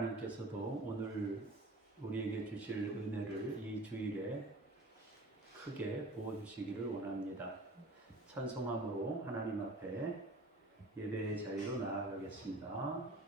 하나님께서도 오늘 우리에게 주실 은혜를 이 주일에 크게 부어주시기를 원합니다. 찬송함으로 하나님 앞에 예배의 자리로 나아가겠습니다.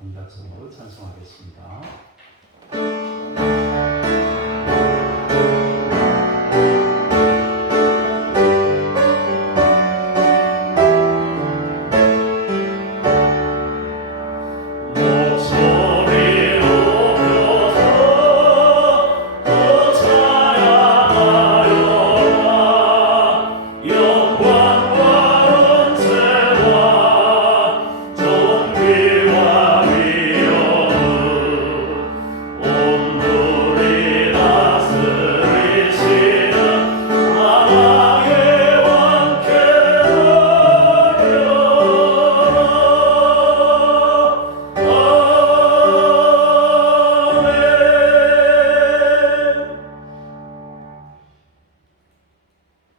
응답성으로 찬송하겠습니다.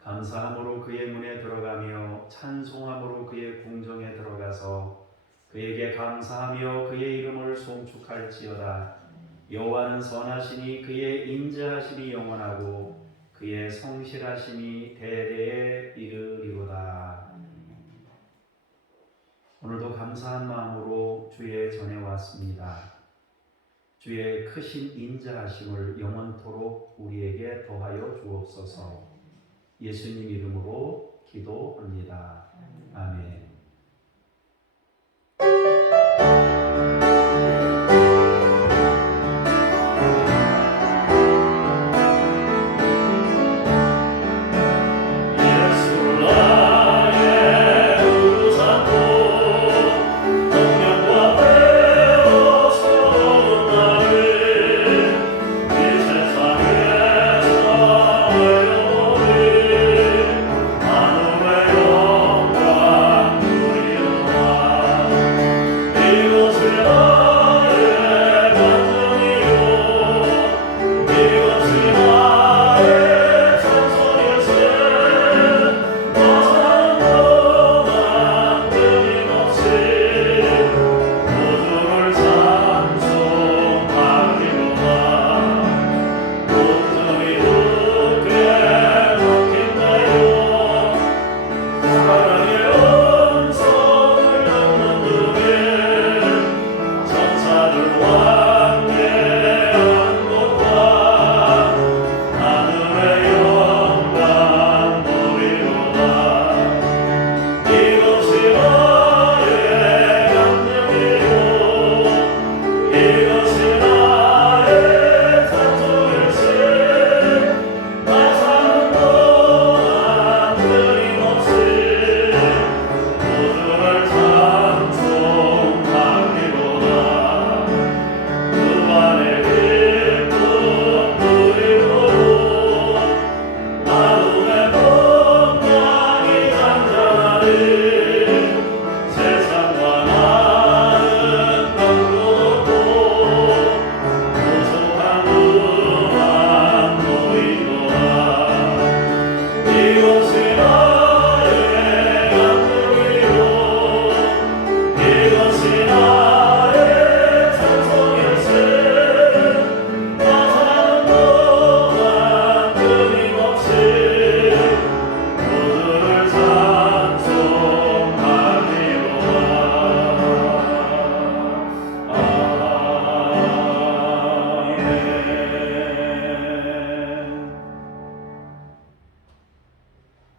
감사함으로 그의 문에 들어가며 찬송함으로 그의 궁정에 들어가서 그에게 감사하며 그의 이름을 송축할지어다. 여호와는 선하시니 그의 인자하심이 영원하고 그의 성실하심이 대대에 이르리로다. 오늘도 감사한 마음으로 주의 전에 왔습니다. 주의 크신 인자하심을 영원토록 우리에게 더하여 주옵소서. 예수님 이름으로 기도합니다. 아멘.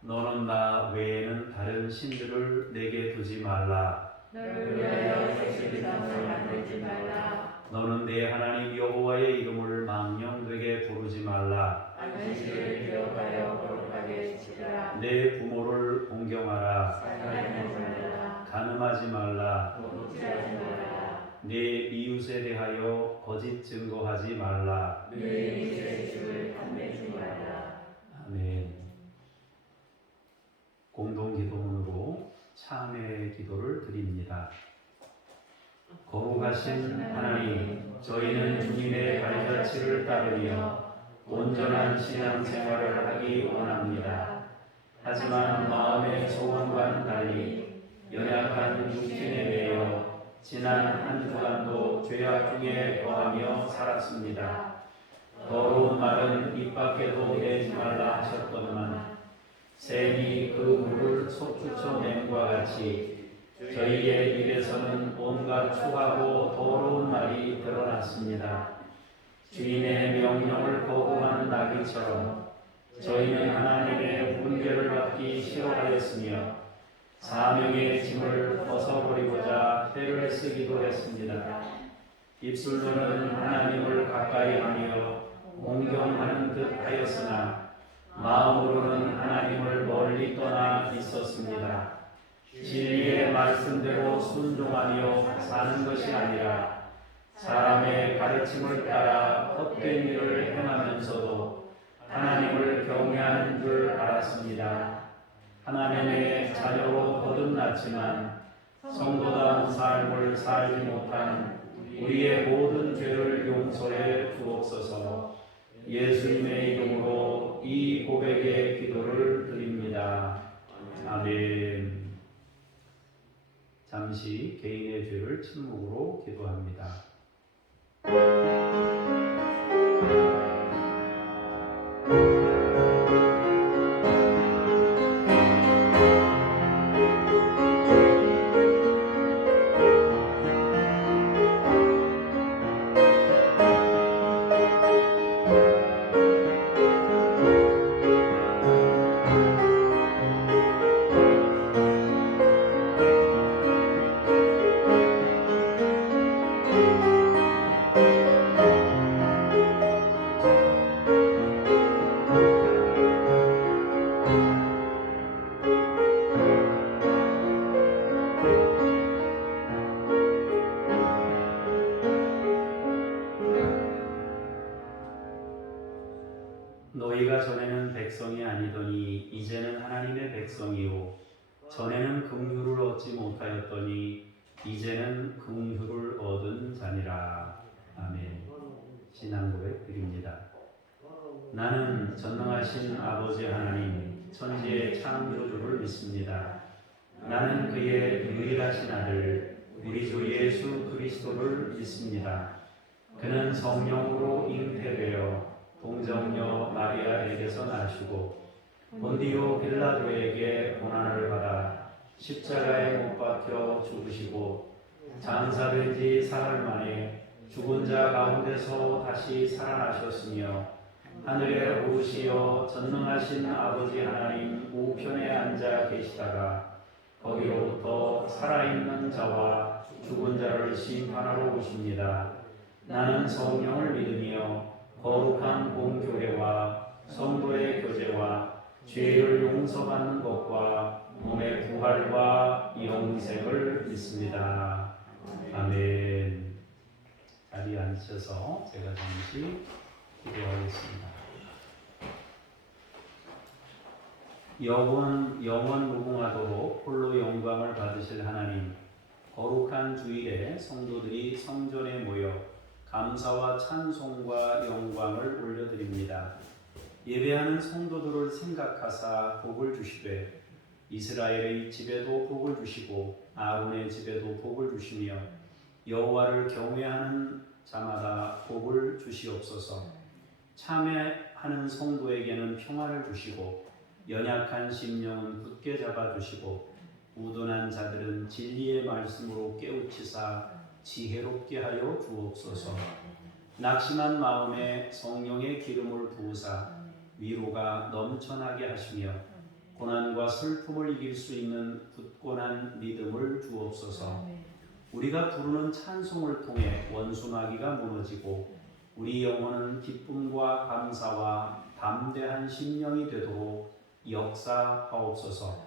너는 나 외에는 다른 신들을 내게 두지 말라. 너를 위하여 세상을 만들지 말라. 너는 내 하나님 여호와의 이름을 망령되게 부르지 말라. 안식일을 기억하여 거룩하게 지키라. 내 부모를 공경하라. 살인하지 말라. 간음하지 말라. 도둑질하지 말라. 내 이웃에 대하여 거짓 증거하지 말라. 네 이웃의 집을 탐내지 말라. 아멘. 공동기도문으로 참회의 기도를 드립니다. 거룩하신 하나님, 저희는 주님의 발자취를 따르며 온전한 신앙생활을 하기 원합니다. 하지만 마음의 소원과는 달리 연약한 육신에 매여 지난 한 주간도 죄악 중에 거하며 살았습니다. 더러운 말은 입 밖에도 내지 말라 하셨건만 샘이 그 물을 솟구쳐 냄과 같이 저희의 입에서는 온갖 추하고 더러운 말이 드러났습니다. 주인의 명령을 거부하는 나귀처럼 저희는 하나님의 훈계를 받기 싫어하였으며 사명의 짐을 벗어버리고자 때를 쓰기도 했습니다. 입술로는 하나님을 가까이 하며 공경하는 듯 하였으나 마음으로는 하나님을 멀리 떠나 있었습니다. 진리의 말씀대로 순종하며 사는 것이 아니라 사람의 가르침을 따라 헛된 일을 행하면서도 하나님을 경외하는 줄 알았습니다. 하나님의 자녀로 거듭났지만 성도다운 삶을 살지 못한 우리의 모든 죄를 용서해 주옵소서. 예수님의 이름으로 이 고백의 기도를 드립니다. 아멘. 잠시 개인의 죄를 침묵으로 기도합니다. 너희가 전에는 백성이 아니더니 이제는 하나님의 백성이요 전에는 긍휼을 얻지 못하였더니 이제는 긍휼을 얻은 자니라. 아멘. 신앙 고백 드립니다. 나는 전능하신 아버지 하나님 천지의 창조주를 믿습니다. 나는 그의 유일하신 아들 우리 주 예수 그리스도를 믿습니다. 그는 성령으로 잉태되어 동정녀 마리아에게서 나시고 본디오 빌라도에게 고난을 받아 십자가에 못 박혀 죽으시고 장사된 지 사흘 만에 죽은 자 가운데서 다시 살아나셨으며 하늘에 오르시어 전능하신 아버지 하나님 우편에 앉아 계시다가 거기로부터 살아있는 자와 죽은 자를 심판하러 오십니다. 나는 성령을 믿으며 거룩한 공교회와 성도의 교제와 죄를 용서받는 것과 몸의 부활과 영생을 믿습니다. 아멘. 자리에 앉으셔서 제가 잠시 기도하겠습니다. 영원 무궁하도록 홀로 영광을 받으실 하나님, 거룩한 주일에 성도들이 성전에 모여 감사와 찬송과 영광을 올려드립니다. 예배하는 성도들을 생각하사 복을 주시되 이스라엘의 집에도 복을 주시고 아론의 집에도 복을 주시며 여호와를 경외하는 자마다 복을 주시옵소서. 참회하는 성도에게는 평화를 주시고 연약한 심령은 굳게 잡아주시고 우둔한 자들은 진리의 말씀으로 깨우치사 지혜롭게 하여 주옵소서. 낙심한 마음에 성령의 기름을 부으사 위로가 넘쳐나게 하시며 고난과 슬픔을 이길 수 있는 굳건한 믿음을 주옵소서. 우리가 부르는 찬송을 통해 원수 마귀가 무너지고 우리 영혼은 기쁨과 감사와 담대한 심령이 되도록 역사하옵소서.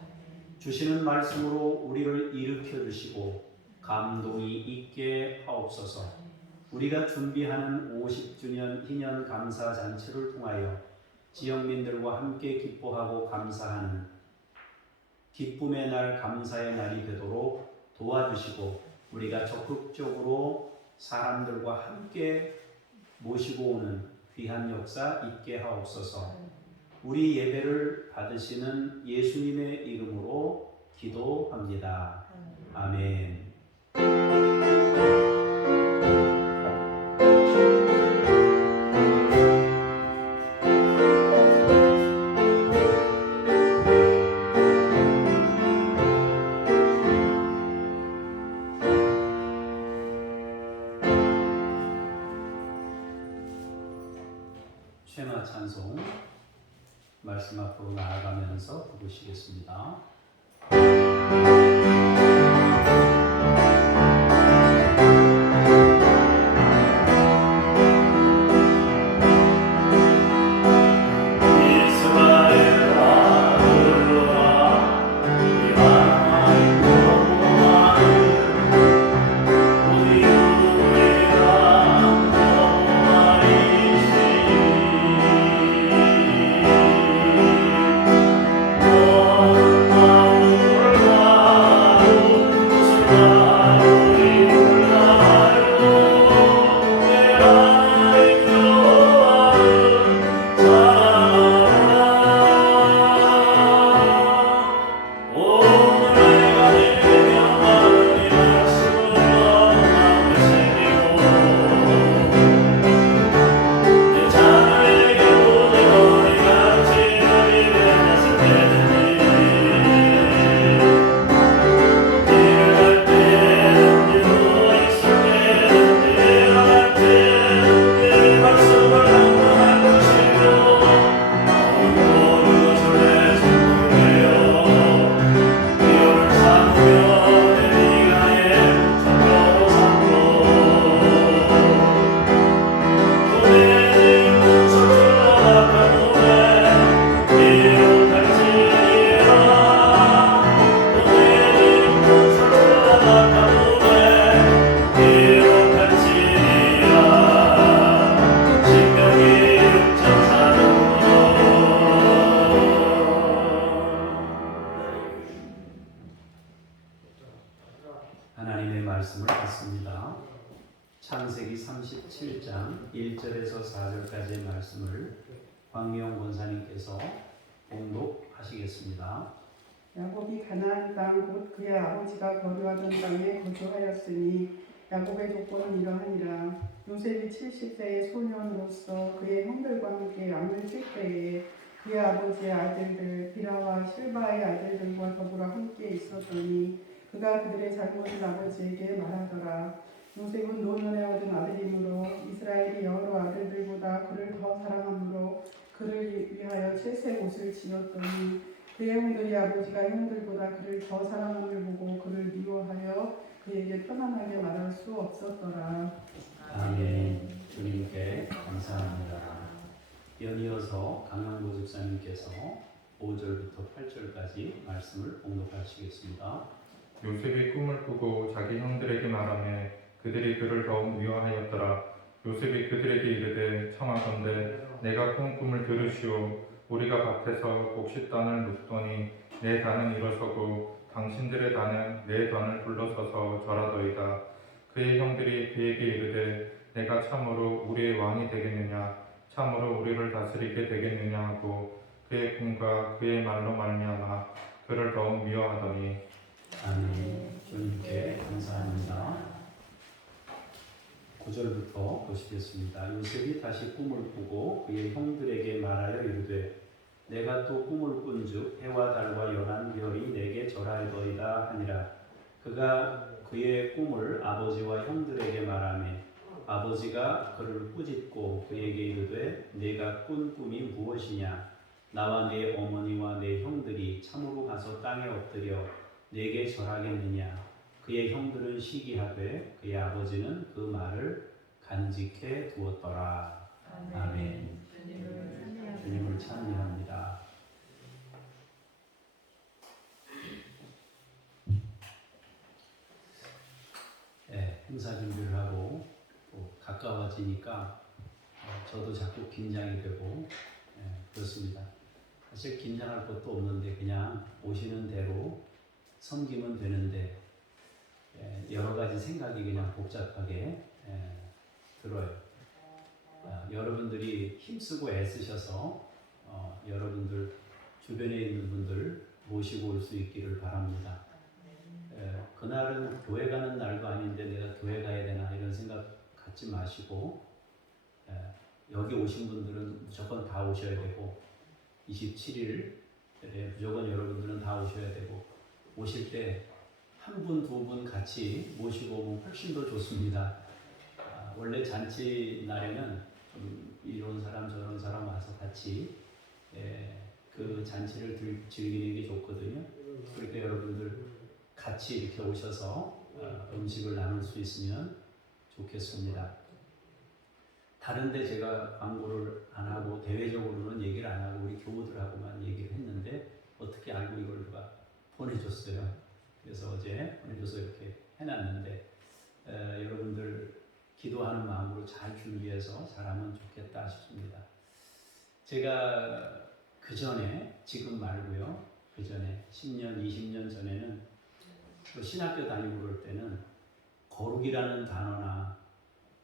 주시는 말씀으로 우리를 일으켜 주시고 감동이 있게 하옵소서. 우리가 준비하는 50주년 희년 감사 잔치를 통하여 지역민들과 함께 기뻐하고 감사하는 기쁨의 날, 감사의 날이 되도록 도와주시고 우리가 적극적으로 사람들과 함께 모시고 오는 귀한 역사 있게 하옵소서. 우리 예배를 받으시는 예수님의 이름으로 기도합니다. 아멘. 앞으로 나아가면서 부르시겠습니다. 하나님의 말씀을 듣습니다. 창세기 37장 1절에서 4절까지의 말씀을 황미영 권사님께서 봉독하시겠습니다. 야곱이 가나안 땅 곧 그의 아버지가 거류하던 땅에 거주하였으니 야곱의 조건은 이러하니라. 요셉이 70세의 소년으로서 그의 형들과 함께 양을 칠 때에 그의 아버지의 아들들 비라와 실바의 아들들과 더불어 함께 있었더니 그가 그들의 잘못을 아버지에게 말하더라. 요셉은 노년에 얻은 아들이므로 이스라엘이 여러 아들들보다 그를 더 사랑하므로 그를 위하여 채색 옷을 지었더니 그의 형들이 아버지가 형들보다 그를 더 사랑함을 보고 그를 미워하여 그에게 편안하게 말할 수 없었더라. 아멘. 주님께 감사합니다. 연이어서 강남구 집사님께서 5절부터 8절까지 말씀을 봉독하시겠습니다. 요셉이 꿈을 꾸고 자기 형들에게 말하며 그들이 그를 더욱 미워하였더라. 요셉이 그들에게 이르되 청하건대 내가 꾼 꿈을 들으시오. 우리가 밭에서 곡식단을 눕더니 내 단은 일어서고 당신들의 단은 내 단을 불러서서 절하더이다. 그의 형들이 그에게 이르되 내가 참으로 우리의 왕이 되겠느냐, 참으로 우리를 다스리게 되겠느냐 하고 그의 꿈과 그의 말로 말미암아 그를 더욱 미워하더니. 아멘. 주님께 감사합니다. 9절부터 보시겠습니다. 요셉이 다시 꿈을 꾸고 그의 형들에게 말하여 이르되 내가 또 꿈을 꾼즉 해와 달과 열한 별이 내게 절하여더이다 하니라. 그가 그의 꿈을 아버지와 형들에게 말하며 아버지가 그를 꾸짖고 그에게 이르되 내가 꾼 꿈이 무엇이냐. 나와 내 어머니와 내 형들이 참으로 가서 땅에 엎드려 내게 절하겠느냐. 그의 형들은 시기하되 그의 아버지는 그 말을 간직해 두었더라. 아멘. 주님을 찬미합니다. 네, 행사 준비를 하고 또 가까워지니까 저도 자꾸 긴장이 되고 그렇습니다. 사실 긴장할 것도 없는데 그냥 오시는 대로 섬기면 되는데 여러 가지 생각이 그냥 복잡하게 들어요. 여러분들이 힘쓰고 애쓰셔서 여러분들 주변에 있는 분들 모시고 올 수 있기를 바랍니다. 그날은 교회 가는 날도 아닌데 내가 교회 가야 되나 이런 생각 갖지 마시고 여기 오신 분들은 무조건 다 오셔야 되고 27일 무조건 여러분들은 다 오셔야 되고 오실 때 한 분, 두 분 같이 모시고 오면 훨씬 더 좋습니다. 원래 잔치 날에는 좀 이런 사람 저런 사람 와서 같이 그 잔치를 즐기는 게 좋거든요. 그러니까 여러분들 같이 이렇게 오셔서 음식을 나눌 수 있으면 좋겠습니다. 다른데 제가 광고를 안 하고 대외적으로는 얘기를 안 하고 우리 교우들하고만 얘기를 했는데 어떻게 알고 이걸 누가 보내줬어요. 그래서 어제 보내줘서 이렇게 해놨는데 여러분들 기도하는 마음으로 잘 준비해서 잘하면 좋겠다 싶습니다. 제가 그 전에 지금 말고요. 그 전에 10년, 20년 전에는 신학교 다니고 그럴 때는 거룩이라는 단어나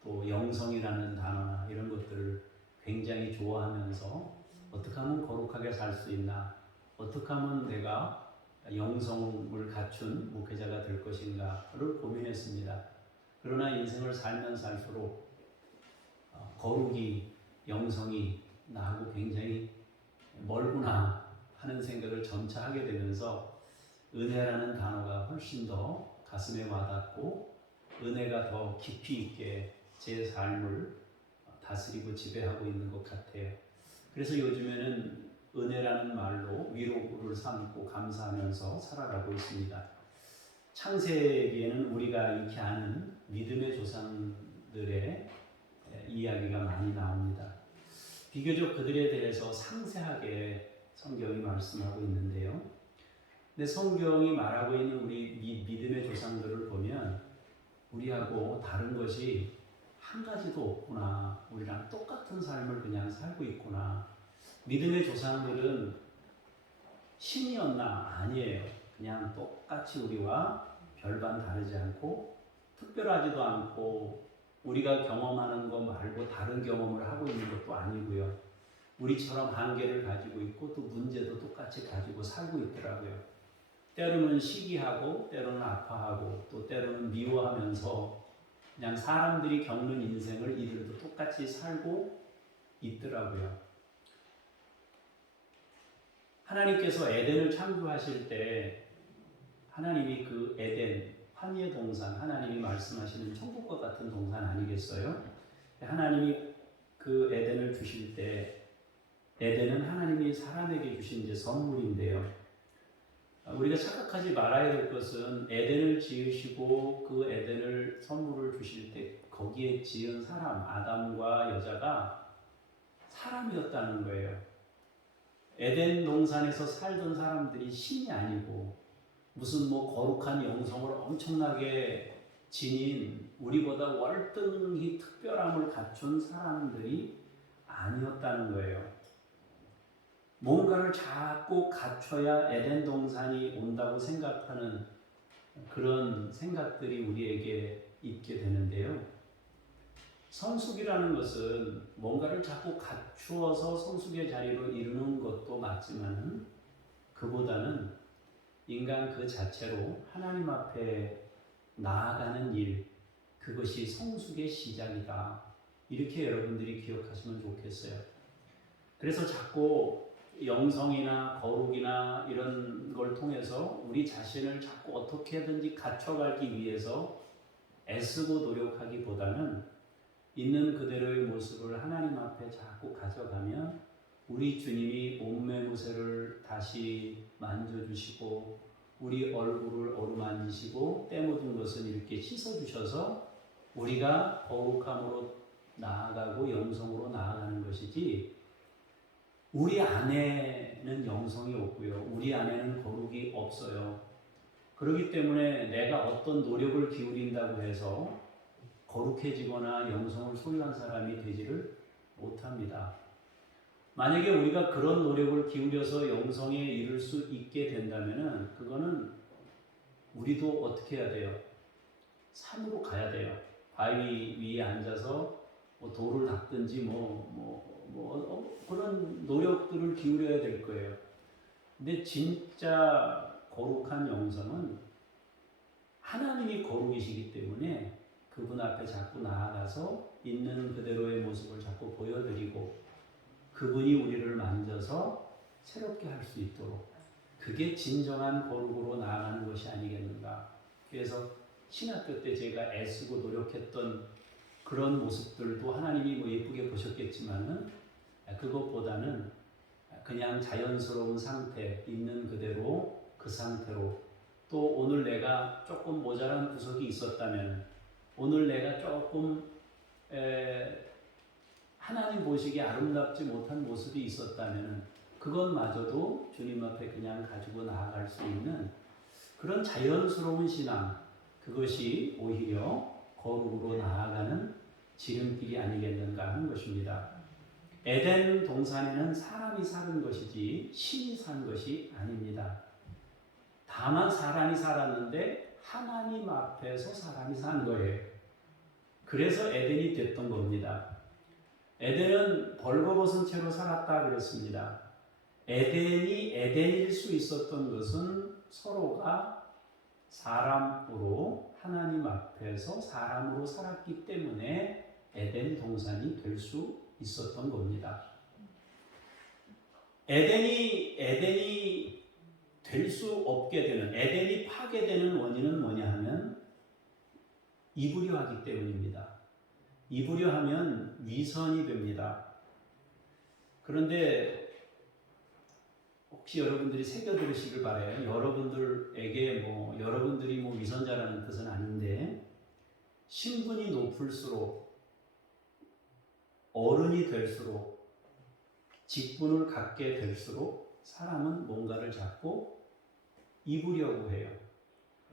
또 영성이라는 단어나 이런 것들을 굉장히 좋아하면서 어떻게 하면 거룩하게 살 수 있나, 어떻게 하면 내가 영성을 갖춘 목회자가 될 것인가를 고민했습니다. 그러나 인생을 살면 살수록 거룩이, 영성이 나하고 굉장히 멀구나 하는 생각을 점차 하게 되면서 은혜라는 단어가 훨씬 더 가슴에 와닿고 은혜가 더 깊이 있게 제 삶을 다스리고 지배하고 있는 것 같아요. 그래서 요즘에는 은혜라는 말로 위로를 삼고 감사하면서 살아가고 있습니다. 창세기에는 우리가 익히 아는 믿음의 조상들의 이야기가 많이 나옵니다. 비교적 그들에 대해서 상세하게 성경이 말씀하고 있는데요. 근데 성경이 말하고 있는 우리 믿음의 조상들을 보면 우리하고 다른 것이 한 가지도 없구나. 우리랑 똑같은 삶을 그냥 살고 있구나. 믿음의 조상들은 신이었나? 아니에요. 그냥 똑같이 우리와 별반 다르지 않고 특별하지도 않고 우리가 경험하는 것 말고 다른 경험을 하고 있는 것도 아니고요. 우리처럼 한계를 가지고 있고 또 문제도 똑같이 가지고 살고 있더라고요. 때로는 시기하고 때로는 아파하고 또 때로는 미워하면서 그냥 사람들이 겪는 인생을 이들도 똑같이 살고 있더라고요. 하나님께서 에덴을 창조하실 때 하나님이 그 에덴, 환희의 동산, 하나님이 말씀하시는 천국과 같은 동산 아니겠어요? 하나님이 그 에덴을 주실 때 에덴은 하나님이 사람에게 주신 이제 선물인데요. 우리가 착각하지 말아야 될 것은 에덴을 지으시고 그 에덴을 선물을 주실 때 거기에 지은 사람, 아담과 여자가 사람이었다는 거예요. 에덴 동산에서 살던 사람들이 신이 아니고 무슨 뭐 거룩한 영성을 엄청나게 지닌 우리보다 월등히 특별함을 갖춘 사람들이 아니었다는 거예요. 뭔가를 자꾸 갖춰야 에덴 동산이 온다고 생각하는 그런 생각들이 우리에게 있게 되는데요. 성숙이라는 것은 뭔가를 자꾸 갖추어서 성숙의 자리로 이르는 것도 맞지만 그보다는 인간 그 자체로 하나님 앞에 나아가는 일, 그것이 성숙의 시작이다. 이렇게 여러분들이 기억하시면 좋겠어요. 그래서 자꾸 영성이나 거룩이나 이런 걸 통해서 우리 자신을 자꾸 어떻게든지 갖춰가기 위해서 애쓰고 노력하기보다는 있는 그대로의 모습을 하나님 앞에 자꾸 가져가면 우리 주님이 몸매무새를 다시 만져주시고 우리 얼굴을 어루만지시고 때 묻은 것은 이렇게 씻어주셔서 우리가 거룩함으로 나아가고 영성으로 나아가는 것이지 우리 안에는 영성이 없고요. 우리 안에는 거룩이 없어요. 그렇기 때문에 내가 어떤 노력을 기울인다고 해서 거룩해지거나 영성을 소유한 사람이 되지를 못합니다. 만약에 우리가 그런 노력을 기울여서 영성에 이를 수 있게 된다면은 그거는 우리도 어떻게 해야 돼요? 산으로 가야 돼요. 바위 위에 앉아서 뭐 돌을 닦든지 그런 노력들을 기울여야 될 거예요. 근데 진짜 거룩한 영성은 하나님이 거룩이시기 때문에 그분 앞에 자꾸 나아가서 있는 그대로의 모습을 자꾸 보여드리고 그분이 우리를 만져서 새롭게 할 수 있도록 그게 진정한 거룩으로 나아가는 것이 아니겠는가. 그래서 신학교 때 제가 애쓰고 노력했던 그런 모습들도 하나님이 뭐 예쁘게 보셨겠지만은 그것보다는 그냥 자연스러운 상태, 있는 그대로 그 상태로, 또 오늘 내가 조금 모자란 구석이 있었다면, 오늘 내가 조금 하나님 보시기에 아름답지 못한 모습이 있었다면 그것마저도 주님 앞에 그냥 가지고 나아갈 수 있는 그런 자연스러운 신앙, 그것이 오히려 거룩으로 나아가는 지름길이 아니겠는가 하는 것입니다. 에덴 동산에는 사람이 사는 것이지 신이 산 것이 아닙니다. 다만 사람이 살았는데 하나님 앞에서 사람이 산 거예요. 그래서 에덴이 됐던 겁니다. 에덴은 벌거벗은 채로 살았다 그랬습니다. 에덴이 에덴일 수 있었던 것은 서로가 사람으로 하나님 앞에서 사람으로 살았기 때문에 에덴 동산이 될 수 있었던 겁니다. 에덴이 될 수 없게 되는, 에덴이 파괴되는 원인은 뭐냐 하면 이불효하기 때문입니다. 이불효하면 위선이 됩니다. 그런데 혹시 여러분들이 새겨 들으시길 바라요. 여러분들에게 여러분들이 위선자라는 뜻은 아닌데, 신분이 높을수록, 어른이 될수록, 직분을 갖게 될수록 사람은 뭔가를 자꾸 입으려고 해요.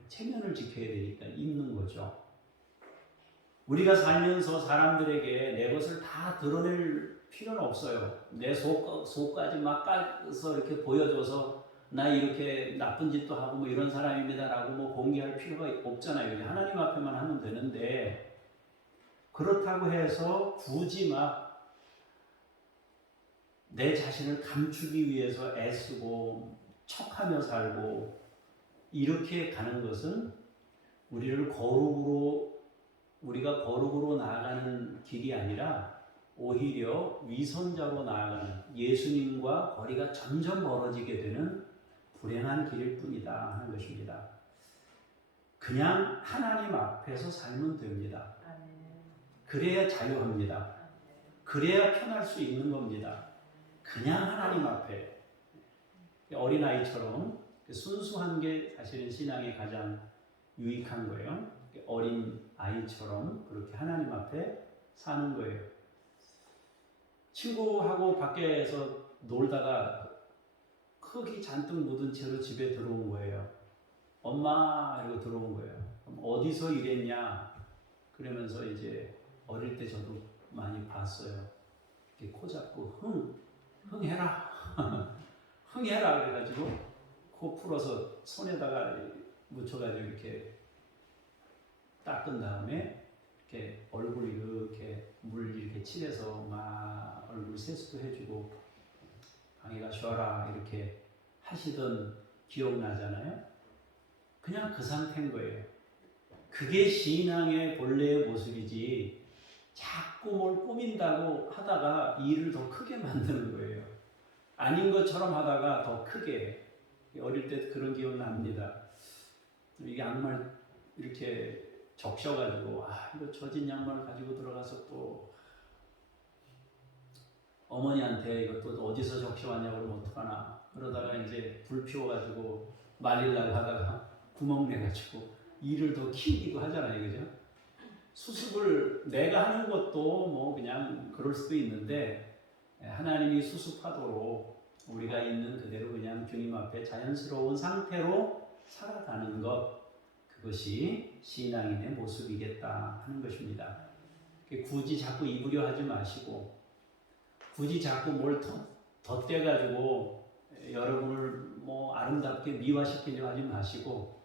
체면을 지켜야 되니까 입는 거죠. 우리가 살면서 사람들에게 내 것을 다 드러낼 필요는 없어요. 내 속까지 막 까서 이렇게 보여줘서 나 이렇게 나쁜 짓도 하고 이런 사람입니다라고 공개할 필요가 없잖아요. 하나님 앞에만 하면 되는데, 그렇다고 해서 굳이 막 내 자신을 감추기 위해서 애쓰고 척하며 살고 이렇게 가는 것은 우리가 거룩으로 나아가는 길이 아니라 오히려 위선자로 나아가는, 예수님과 거리가 점점 멀어지게 되는 불행한 길일 뿐이다 하는 것입니다. 그냥 하나님 앞에서 살면 됩니다. 그래야 자유합니다. 그래야 편할 수 있는 겁니다. 그냥 하나님 앞에 어린아이처럼 순수한 게 사실은 신앙에 가장 유익한 거예요. 어린 아이처럼 그렇게 하나님 앞에 사는 거예요. 친구하고 밖에서 놀다가 흙이 잔뜩 묻은 채로 집에 들어온 거예요. 엄마 이러고 들어온 거예요. 어디서 일했냐? 그러면서 이제 어릴 때 저도 많이 봤어요. 이렇게 코 잡고 흥해라. 흥해라 그래가지고 코 풀어서 손에다가 묻혀가지고 이렇게 닦은 다음에 이렇게 얼굴 이렇게 물 이렇게 칠해서 막 얼굴 세수도 해주고 강희가 쉬어라 이렇게 하시던 기억나잖아요. 그냥 그 상태인 거예요. 그게 신앙의 본래의 모습이지, 자꾸 뭘 꾸민다고 하다가 일을 더 크게 만드는 거예요. 아닌 것처럼 하다가 더 크게. 어릴 때 그런 기억 납니다. 이게 양말 이렇게 적셔가지고 이거 젖은 양말 가지고 들어가서 또 어머니한테 이것도 어디서 적셔왔냐고 그러면 어떡하나. 그러다가 이제 불 피워가지고 말리려고 하다가 구멍 내가지고 일을 더 키우기도 하잖아요. 그죠? 수습을 내가 하는 것도 그냥 그럴 수도 있는데, 하나님이 수습하도록 우리가 있는 그대로 그냥 주님 앞에 자연스러운 상태로 살아가는 것, 그것이 신앙인의 모습이겠다 하는 것입니다. 굳이 자꾸 입으려 하지 마시고, 굳이 자꾸 뭘 덧대가지고 여러분을 아름답게 미화시키려 하지 마시고,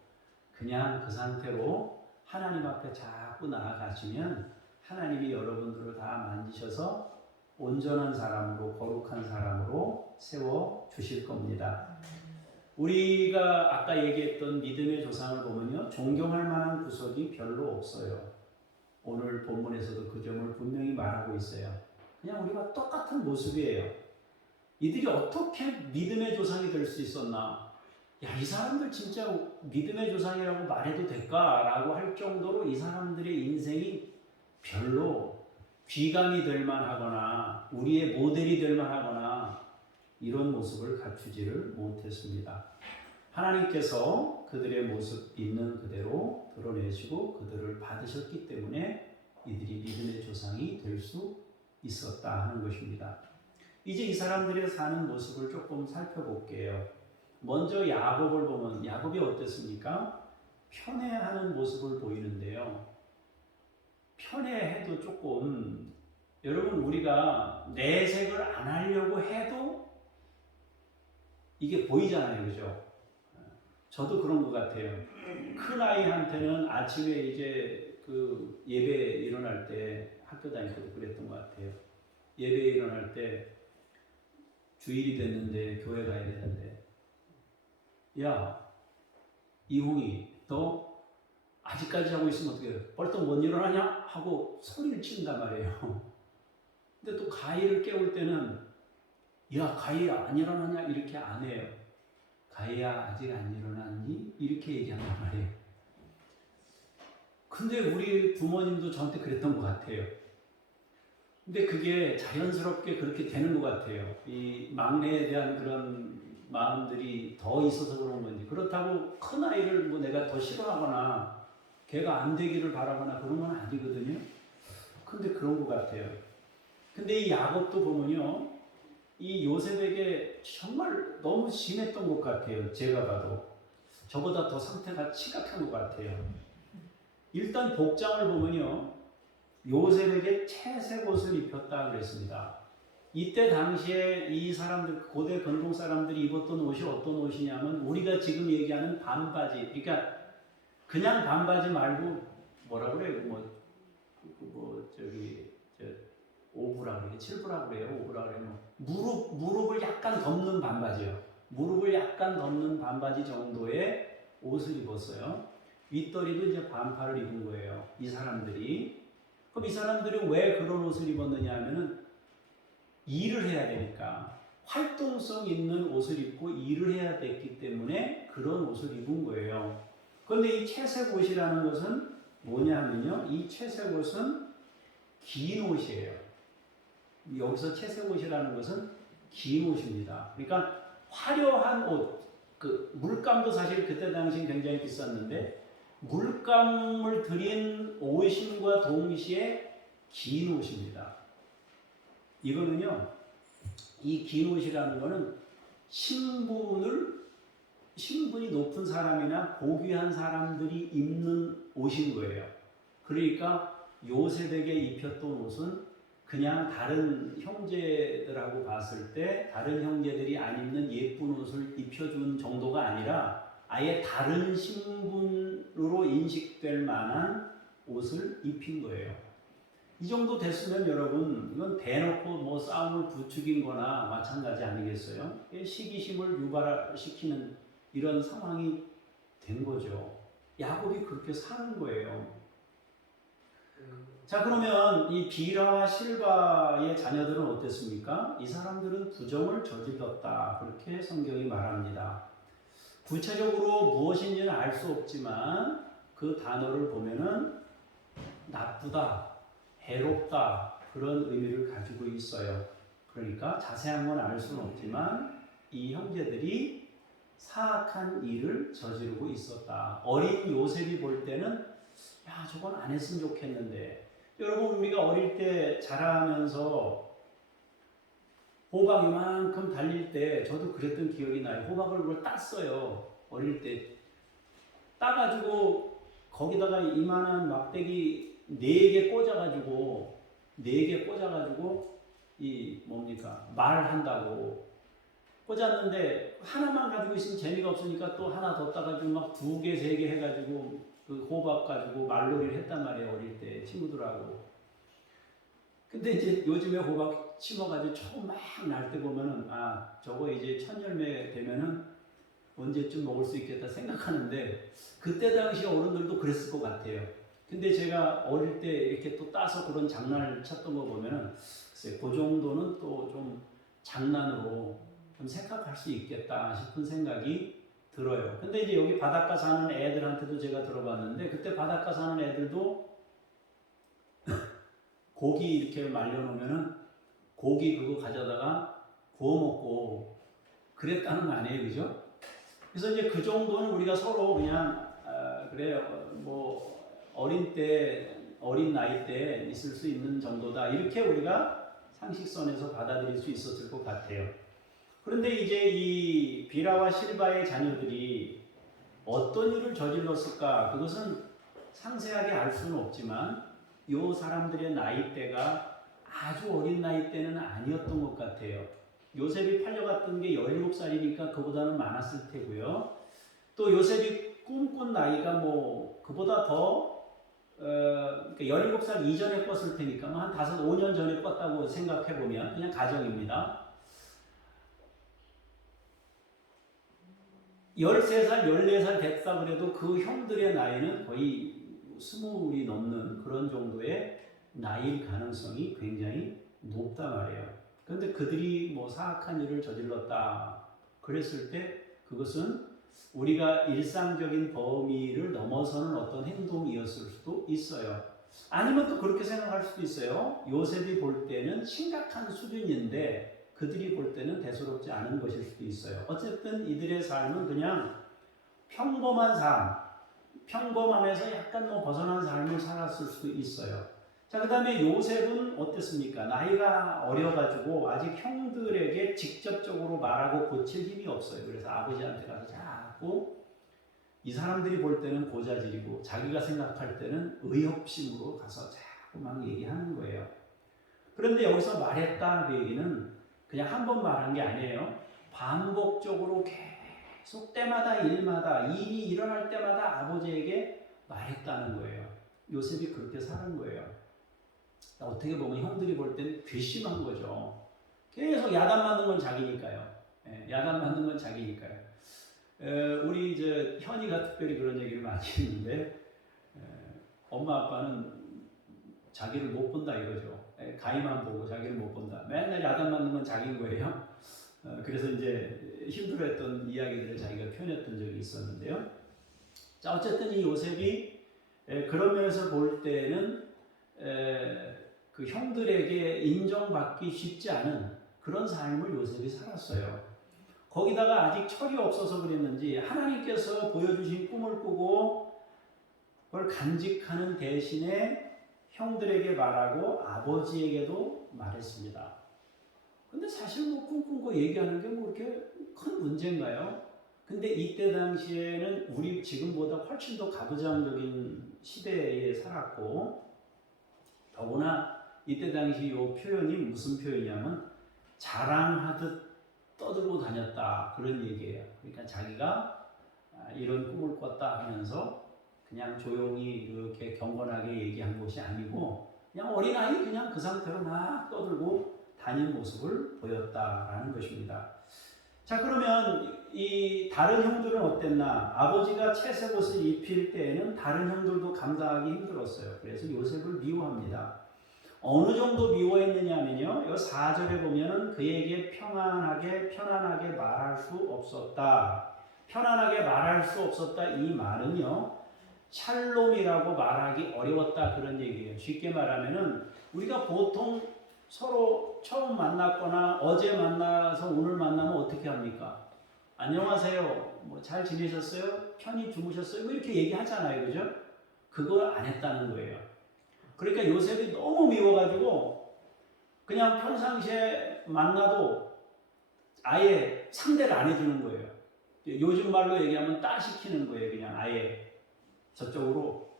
그냥 그 상태로 하나님 앞에 자꾸 나아가시면 하나님이 여러분들을 다 만지셔서 온전한 사람으로, 거룩한 사람으로 세워주실 겁니다. 우리가 아까 얘기했던 믿음의 조상을 보면요, 존경할 만한 구석이 별로 없어요. 오늘 본문에서도 그 점을 분명히 말하고 있어요. 그냥 우리가 똑같은 모습이에요. 이들이 어떻게 믿음의 조상이 될 수 있었나? 야, 이 사람들 진짜 믿음의 조상이라고 말해도 될까라고 할 정도로 이 사람들의 인생이 별로 귀감이 될 만하거나 우리의 모델이 될 만하거나 이런 모습을 갖추지를 못했습니다. 하나님께서 그들의 모습 있는 그대로 드러내시고 그들을 받으셨기 때문에 이들이 믿음의 조상이 될 수 있었다 하는 것입니다. 이제 이 사람들의 사는 모습을 조금 살펴볼게요. 먼저 야곱을 보면 야곱이 어땠습니까? 편애하는 모습을 보이는데요. 편애해도 조금 여러분 우리가 내색을 안 하려고 해도 이게 보이잖아요, 그죠? 저도 그런 것 같아요. 큰 아이한테는 아침에 이제 그 예배 일어날 때 학교 다닐 때도 그랬던 것 같아요. 예배 일어날 때 주일이 됐는데 교회 가야 되는데 야 이홍이 너 아직까지 하고 있으면 어떻게 벌떡 못 일어나냐? 하고 소리를 친단 말이에요. 근데 또 가희를 깨울 때는 야 가희야 안 일어나냐? 이렇게 안 해요. 가희야 아직 안 일어났니? 이렇게 얘기한단 말이에요. 근데 우리 부모님도 저한테 그랬던 것 같아요. 근데 그게 자연스럽게 그렇게 되는 것 같아요. 이 막내에 대한 그런 마음들이 더 있어서 그런 건지. 그렇다고 큰 아이를 뭐 내가 더 싫어하거나 걔가 안 되기를 바라거나 그런 건 아니거든요. 근데 그런 것 같아요. 근데 이 야곱도 보면요. 이 요셉에게 정말 너무 심했던 것 같아요. 제가 봐도. 저보다 더 상태가 심각한 것 같아요. 일단 복장을 보면요. 요셉에게 채색 옷을 입혔다 그랬습니다. 이때 당시에 이 사람들, 고대 건동 사람들이 입었던 옷이 어떤 옷이냐면 우리가 지금 얘기하는 반바지, 그러니까 그냥 반바지 말고 뭐라 그래요? 오브라 그래요? 칠부라 그래요? 오브라 그래요? 무릎을 약간 덮는 반바지요. 무릎을 약간 덮는 반바지 정도의 옷을 입었어요. 윗도리도 이제 반팔을 입은 거예요. 이 사람들이. 그럼 이 사람들이 왜 그런 옷을 입었느냐 하면은 일을 해야 되니까 활동성 있는 옷을 입고 일을 해야 됐기 때문에 그런 옷을 입은 거예요. 그런데 이 채색 옷이라는 것은 뭐냐 하면요. 이 채색 옷은 긴 옷이에요. 여기서 채색 옷이라는 것은 긴 옷입니다. 그러니까 화려한 옷, 그 물감도 사실 그때 당시 굉장히 비쌌는데 물감을 들인 옷임과 동시에 긴 옷입니다. 이거는요, 이 긴 옷이라는 거는 신분이 높은 사람이나 고귀한 사람들이 입는 옷인 거예요. 그러니까 요셉에게 입혔던 옷은 그냥 다른 형제들하고 봤을 때 다른 형제들이 안 입는 예쁜 옷을 입혀준 정도가 아니라 아예 다른 신분으로 인식될 만한 옷을 입힌 거예요. 이 정도 됐으면 여러분 이건 대놓고 뭐 싸움을 부추긴 거나 마찬가지 아니겠어요? 시기심을 유발시키는 이런 상황이 된 거죠. 야곱이 그렇게 사는 거예요. 자, 그러면 이 비라와 실바의 자녀들은 어땠습니까? 이 사람들은 부정을 저질렀다. 그렇게 성경이 말합니다. 구체적으로 무엇인지는 알 수 없지만 그 단어를 보면은 나쁘다, 해롭다 그런 의미를 가지고 있어요. 그러니까 자세한 건 알 수는 없지만 이 형제들이 사악한 일을 저지르고 있었다. 어린 요셉이 볼 때는 야 저건 안 했으면 좋겠는데 여러분 우리가 어릴 때 자라면서 호박 이만큼 달릴 때 저도 그랬던 기억이 나요. 호박을 그걸 땄어요. 어릴 때 따가지고 거기다가 이만한 막대기 4개 꽂아가지고 이 뭡니까 말한다고 꽂았는데 하나만 가지고 있으면 재미가 없으니까 또 하나 더 따가지고 막 2개, 3개 해가지고 그 호박 가지고 말놀이를 했단 말이에요. 어릴 때 친구들하고. 근데 이제 요즘에 호박 심어가지고 처음 막 날 때 보면은 아 저거 이제 첫 열매 되면은 언제쯤 먹을 수 있겠다 생각하는데 그때 당시 어른들도 그랬을 것 같아요. 근데 제가 어릴 때 이렇게 또 따서 그런 장난을 쳤던 거 보면은 글쎄 그 정도는 또 좀 장난으로 좀 생각할 수 있겠다 싶은 생각이 들어요. 근데 이제 여기 바닷가 사는 애들한테도 제가 들어봤는데 그때 바닷가 사는 애들도 고기 이렇게 말려놓으면은 고기 그거 가져다가 구워 먹고 그랬다는 거 아니에요, 그죠? 그래서 이제 그 정도는 우리가 서로 그냥 그래 뭐 어린 나이 때 있을 수 있는 정도다 이렇게 우리가 상식선에서 받아들일 수 있었을 것 같아요. 그런데 이제 이 비라와 실바의 자녀들이 어떤 일을 저질렀을까? 그것은 상세하게 알 수는 없지만 이 사람들의 나이대가 아주 어린 나이대는 아니었던 것 같아요. 요셉이 팔려갔던 게 17살이니까 그보다는 많았을 테고요. 또 요셉이 꿈꾼 나이가 뭐 그보다 더 17살 이전에 꿨을 테니까 한 5, 5년 전에 꿨다고 생각해보면 그냥 가정입니다. 13살, 14살 됐다 그래도 그 형들의 나이는 거의 20이 넘는 그런 정도의 나이일 가능성이 굉장히 높단 말이에요. 그런데 그들이 뭐 사악한 일을 저질렀다 그랬을 때 그것은 우리가 일상적인 범위를 넘어서는 어떤 행동이었을 수도 있어요. 아니면 또 그렇게 생각할 수도 있어요. 요셉이 볼 때는 심각한 수준인데 그들이 볼 때는 대수롭지 않은 것일 수도 있어요. 어쨌든 이들의 삶은 그냥 평범한 삶, 평범함에서 약간 뭐 벗어난 삶을 살았을 수도 있어요. 자, 그 다음에 요셉은 어땠습니까? 나이가 어려가지고 아직 형들에게 직접적으로 말하고 고칠 힘이 없어요. 그래서 아버지한테 가서 자꾸 이 사람들이 볼 때는 고자질이고 자기가 생각할 때는 의협심으로 가서 자꾸 막 얘기하는 거예요. 그런데 여기서 말했다 그 얘기는 그냥 한 번 말한 게 아니에요. 반복적으로 계속 때마다 일마다 일이 일어날 때마다 아버지에게 말했다는 거예요. 요셉이 그렇게 사는 거예요. 어떻게 보면 형들이 볼 때는 괘씸한 거죠. 계속 야단 맞는 건 자기니까요. 야단 맞는 건 자기니까요. 우리 이제 현이가 특별히 그런 얘기를 많이 했는데 엄마 아빠는 자기를 못 본다 이거죠. 가위만 보고 자기를 못 본다. 맨날 야단 맞는 건 자기인 거예요. 그래서 이제 힘들어했던 이야기들을 자기가 표현했던 적이 있었는데요. 자, 어쨌든 이 요셉이 그런 면에서 볼 때는 그 형들에게 인정받기 쉽지 않은 그런 삶을 요셉이 살았어요. 거기다가 아직 철이 없어서 그랬는지 하나님께서 보여주신 꿈을 꾸고 그걸 간직하는 대신에 형들에게 말하고 아버지에게도 말했습니다. 근데 사실 뭐 꿈꾼 거 얘기하는 게 뭐 그렇게 큰 문제인가요? 근데 이때 당시에는 우리 지금보다 훨씬 더 가부장적인 시대에 살았고 더구나 이때 당시 이 표현이 무슨 표현이냐면 자랑하듯 떠들고 다녔다 그런 얘기예요. 그러니까 자기가 이런 꿈을 꿨다 하면서 그냥 조용히 이렇게 경건하게 얘기한 것이 아니고 그냥 어린아이 그냥 그 상태로 막 떠들고 다닌 모습을 보였다라는 것입니다. 자, 그러면 이 다른 형들은 어땠나? 아버지가 채색 옷을 입힐 때에는 다른 형들도 감당하기 힘들었어요. 그래서 요셉을 미워합니다. 어느 정도 미워했느냐면요. 이 4절에 보면은 그에게 편안하게 말할 수 없었다. 편안하게 말할 수 없었다. 이 말은요. 샬롬이라고 말하기 어려웠다 그런 얘기예요. 쉽게 말하면은 우리가 보통 서로 처음 만났거나 어제 만나서 오늘 만나면 어떻게 합니까? 안녕하세요. 뭐 잘 지내셨어요? 편히 주무셨어요? 뭐 이렇게 얘기하잖아요. 그죠? 그걸 안 했다는 거예요. 그러니까 요셉이 너무 미워가지고 그냥 평상시에 만나도 아예 상대를 안 해주는 거예요. 요즘 말로 얘기하면 따시키는 거예요. 그냥 아예 저쪽으로.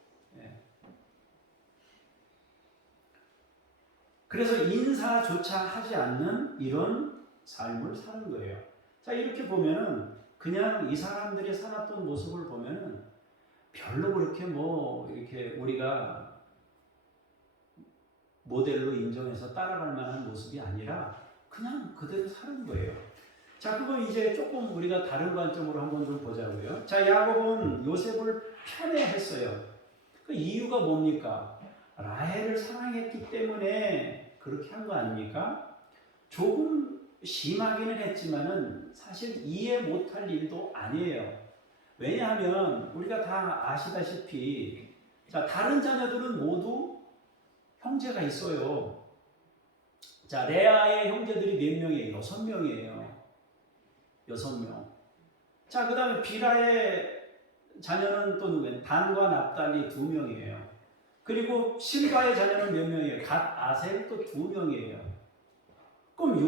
그래서 인사조차 하지 않는 이런 삶을 사는 거예요. 자, 이렇게 보면은 그냥 이 사람들이 살았던 모습을 보면은 별로 그렇게 뭐 이렇게 우리가 모델로 인정해서 따라갈 만한 모습이 아니라 그냥 그대로 사는 거예요. 자, 그거 이제 조금 우리가 다른 관점으로 한번 좀 보자고요. 자, 야곱은 요셉을 편애했어요. 그 이유가 뭡니까? 라헬을 사랑했기 때문에 그렇게 한 거 아닙니까? 조금 심하기는 했지만은 사실 이해 못할 일도 아니에요. 왜냐하면 우리가 다 아시다시피 자, 다른 자녀들은 모두 형제가 있어요. 자, 레아의 형제들이 몇 명이에요? 6명이에요. 6명. 자, 그 다음에 빌하의 자녀는 또 누구예요? 단과 납달리 2명이에요. 그리고 실바의 자녀는 몇 명이에요? 갓, 아셀 또 2명이에요. 그럼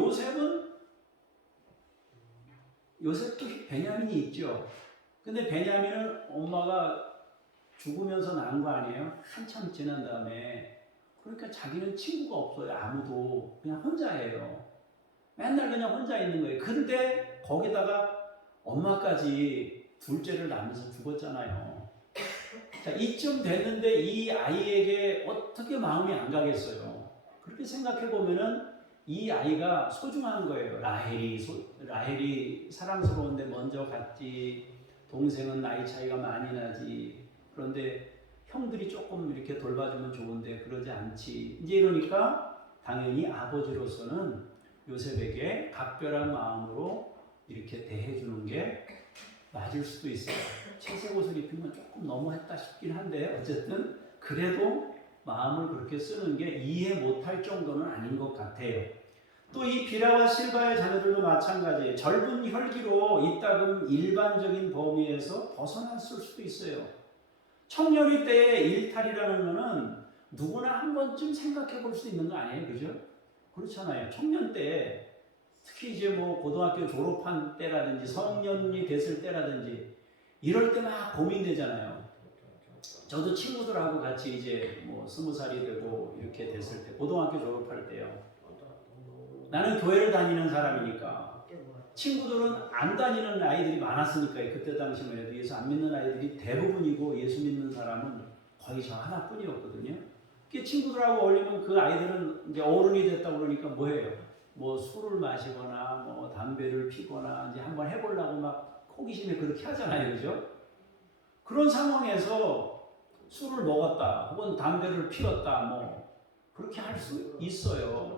요셉도 베냐민이 있죠. 근데 베냐민은 엄마가 죽으면서 낳은 거 아니에요? 한참 지난 다음에. 그러니까 자기는 친구가 없어요. 아무도. 그냥 혼자예요. 맨날 그냥 혼자 있는 거예요. 근데 거기다가 엄마까지 둘째를 낳으면서 죽었잖아요. 자, 이쯤 됐는데 이 아이에게 어떻게 마음이 안 가겠어요. 그렇게 생각해 보면은 이 아이가 소중한 거예요. 라헬이 사랑스러운데 먼저 갔지. 동생은 나이 차이가 많이 나지. 그런데 형들이 조금 이렇게 돌봐주면 좋은데 그러지 않지. 이제 이러니까 당연히 아버지로서는 요셉에게 각별한 마음으로 이렇게 대해주는 게 맞을 수도 있어요. 채색 옷을 입히면 조금 너무했다 싶긴 한데 어쨌든 그래도 마음을 그렇게 쓰는 게 이해 못할 정도는 아닌 것 같아요. 또 이 비라와 실바의 자녀들도 마찬가지예요. 젊은 혈기로 이따금 일반적인 범위에서 벗어났을 수도 있어요. 청년의 때의 일탈이라는 거는 누구나 한 번쯤 생각해 볼 수 있는 거 아니에요? 그죠? 그렇잖아요. 청년 때 특히 이제 뭐 고등학교 졸업한 때라든지 성년이 됐을 때라든지 이럴 때 막 고민되잖아요. 저도 친구들하고 같이 이제 뭐 20살이 되고 이렇게 됐을 때 고등학교 졸업할 때요. 나는 교회를 다니는 사람이니까 친구들은 안 다니는 아이들이 많았으니까 그때 당시만 해도 예수 안 믿는 아이들이 대부분이고 예수 믿는 사람은 거의 저 하나뿐이었거든요. 친구들하고 어울리면 그 아이들은 이제 어른이 됐다 그러니까 뭐해요? 뭐 술을 마시거나 뭐 담배를 피거나 이제 한번 해보려고 막 호기심에 그렇게 하잖아요, 그죠? 그런 상황에서 술을 먹었다, 혹은 담배를 피웠다, 뭐 그렇게 할 수 있어요.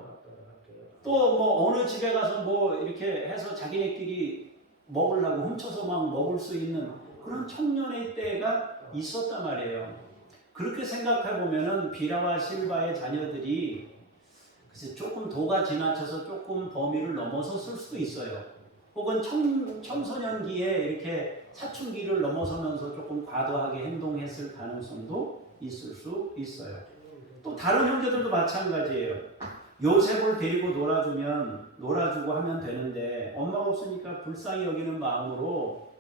또 뭐 어느 집에 가서 뭐 이렇게 해서 자기네끼리 먹으려고 훔쳐서 막 먹을 수 있는 그런 청년의 때가 있었단 말이에요. 그렇게 생각해 보면은 비라와 실바의 자녀들이 글쎄 조금 도가 지나쳐서 조금 범위를 넘어섰을 수도 있어요. 혹은 청소년기에 이렇게 사춘기를 넘어서면서 조금 과도하게 행동했을 가능성도 있을 수 있어요. 또 다른 형제들도 마찬가지예요. 요셉을 데리고 놀아주고 하면 되는데 엄마가 없으니까 불쌍히 여기는 마음으로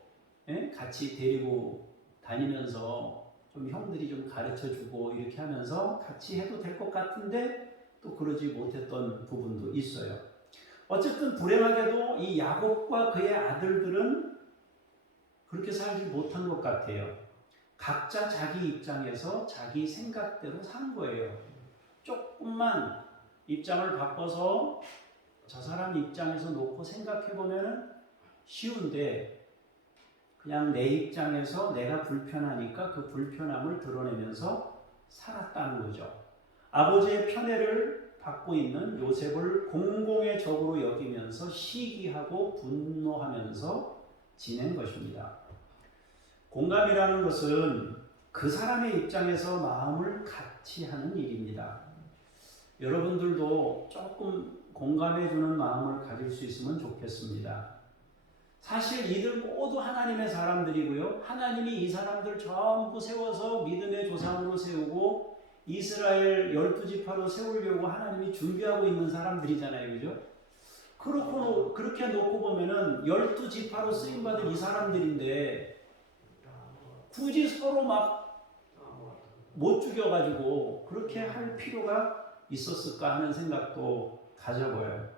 같이 데리고 다니면서 좀 형들이 좀 가르쳐주고 이렇게 하면서 같이 해도 될 것 같은데 또 그러지 못했던 부분도 있어요. 어쨌든 불행하게도 이 야곱과 그의 아들들은 그렇게 살지 못한 것 같아요. 각자 자기 입장에서 자기 생각대로 산 거예요. 조금만 입장을 바꿔서 저 사람 입장에서 놓고 생각해보면 쉬운데 그냥 내 입장에서 내가 불편하니까 그 불편함을 드러내면서 살았다는 거죠. 아버지의 편애를 받고 있는 요셉을 공공의 적으로 여기면서 시기하고 분노하면서 지낸 것입니다. 공감이라는 것은 그 사람의 입장에서 마음을 같이 하는 일입니다. 여러분들도 조금 공감해주는 마음을 가질 수 있으면 좋겠습니다. 사실 이들 모두 하나님의 사람들이고요. 하나님이 이 사람들 전부 세워서 믿음의 조상으로 세우고 이스라엘 12지파로 세우려고 하나님이 준비하고 있는 사람들이잖아요. 그죠? 그렇게 놓고 보면은 12지파로 쓰임받은 이 사람들인데 굳이 서로 막 못 죽여가지고 그렇게 할 필요가 있었을까 하는 생각도 가져봐요.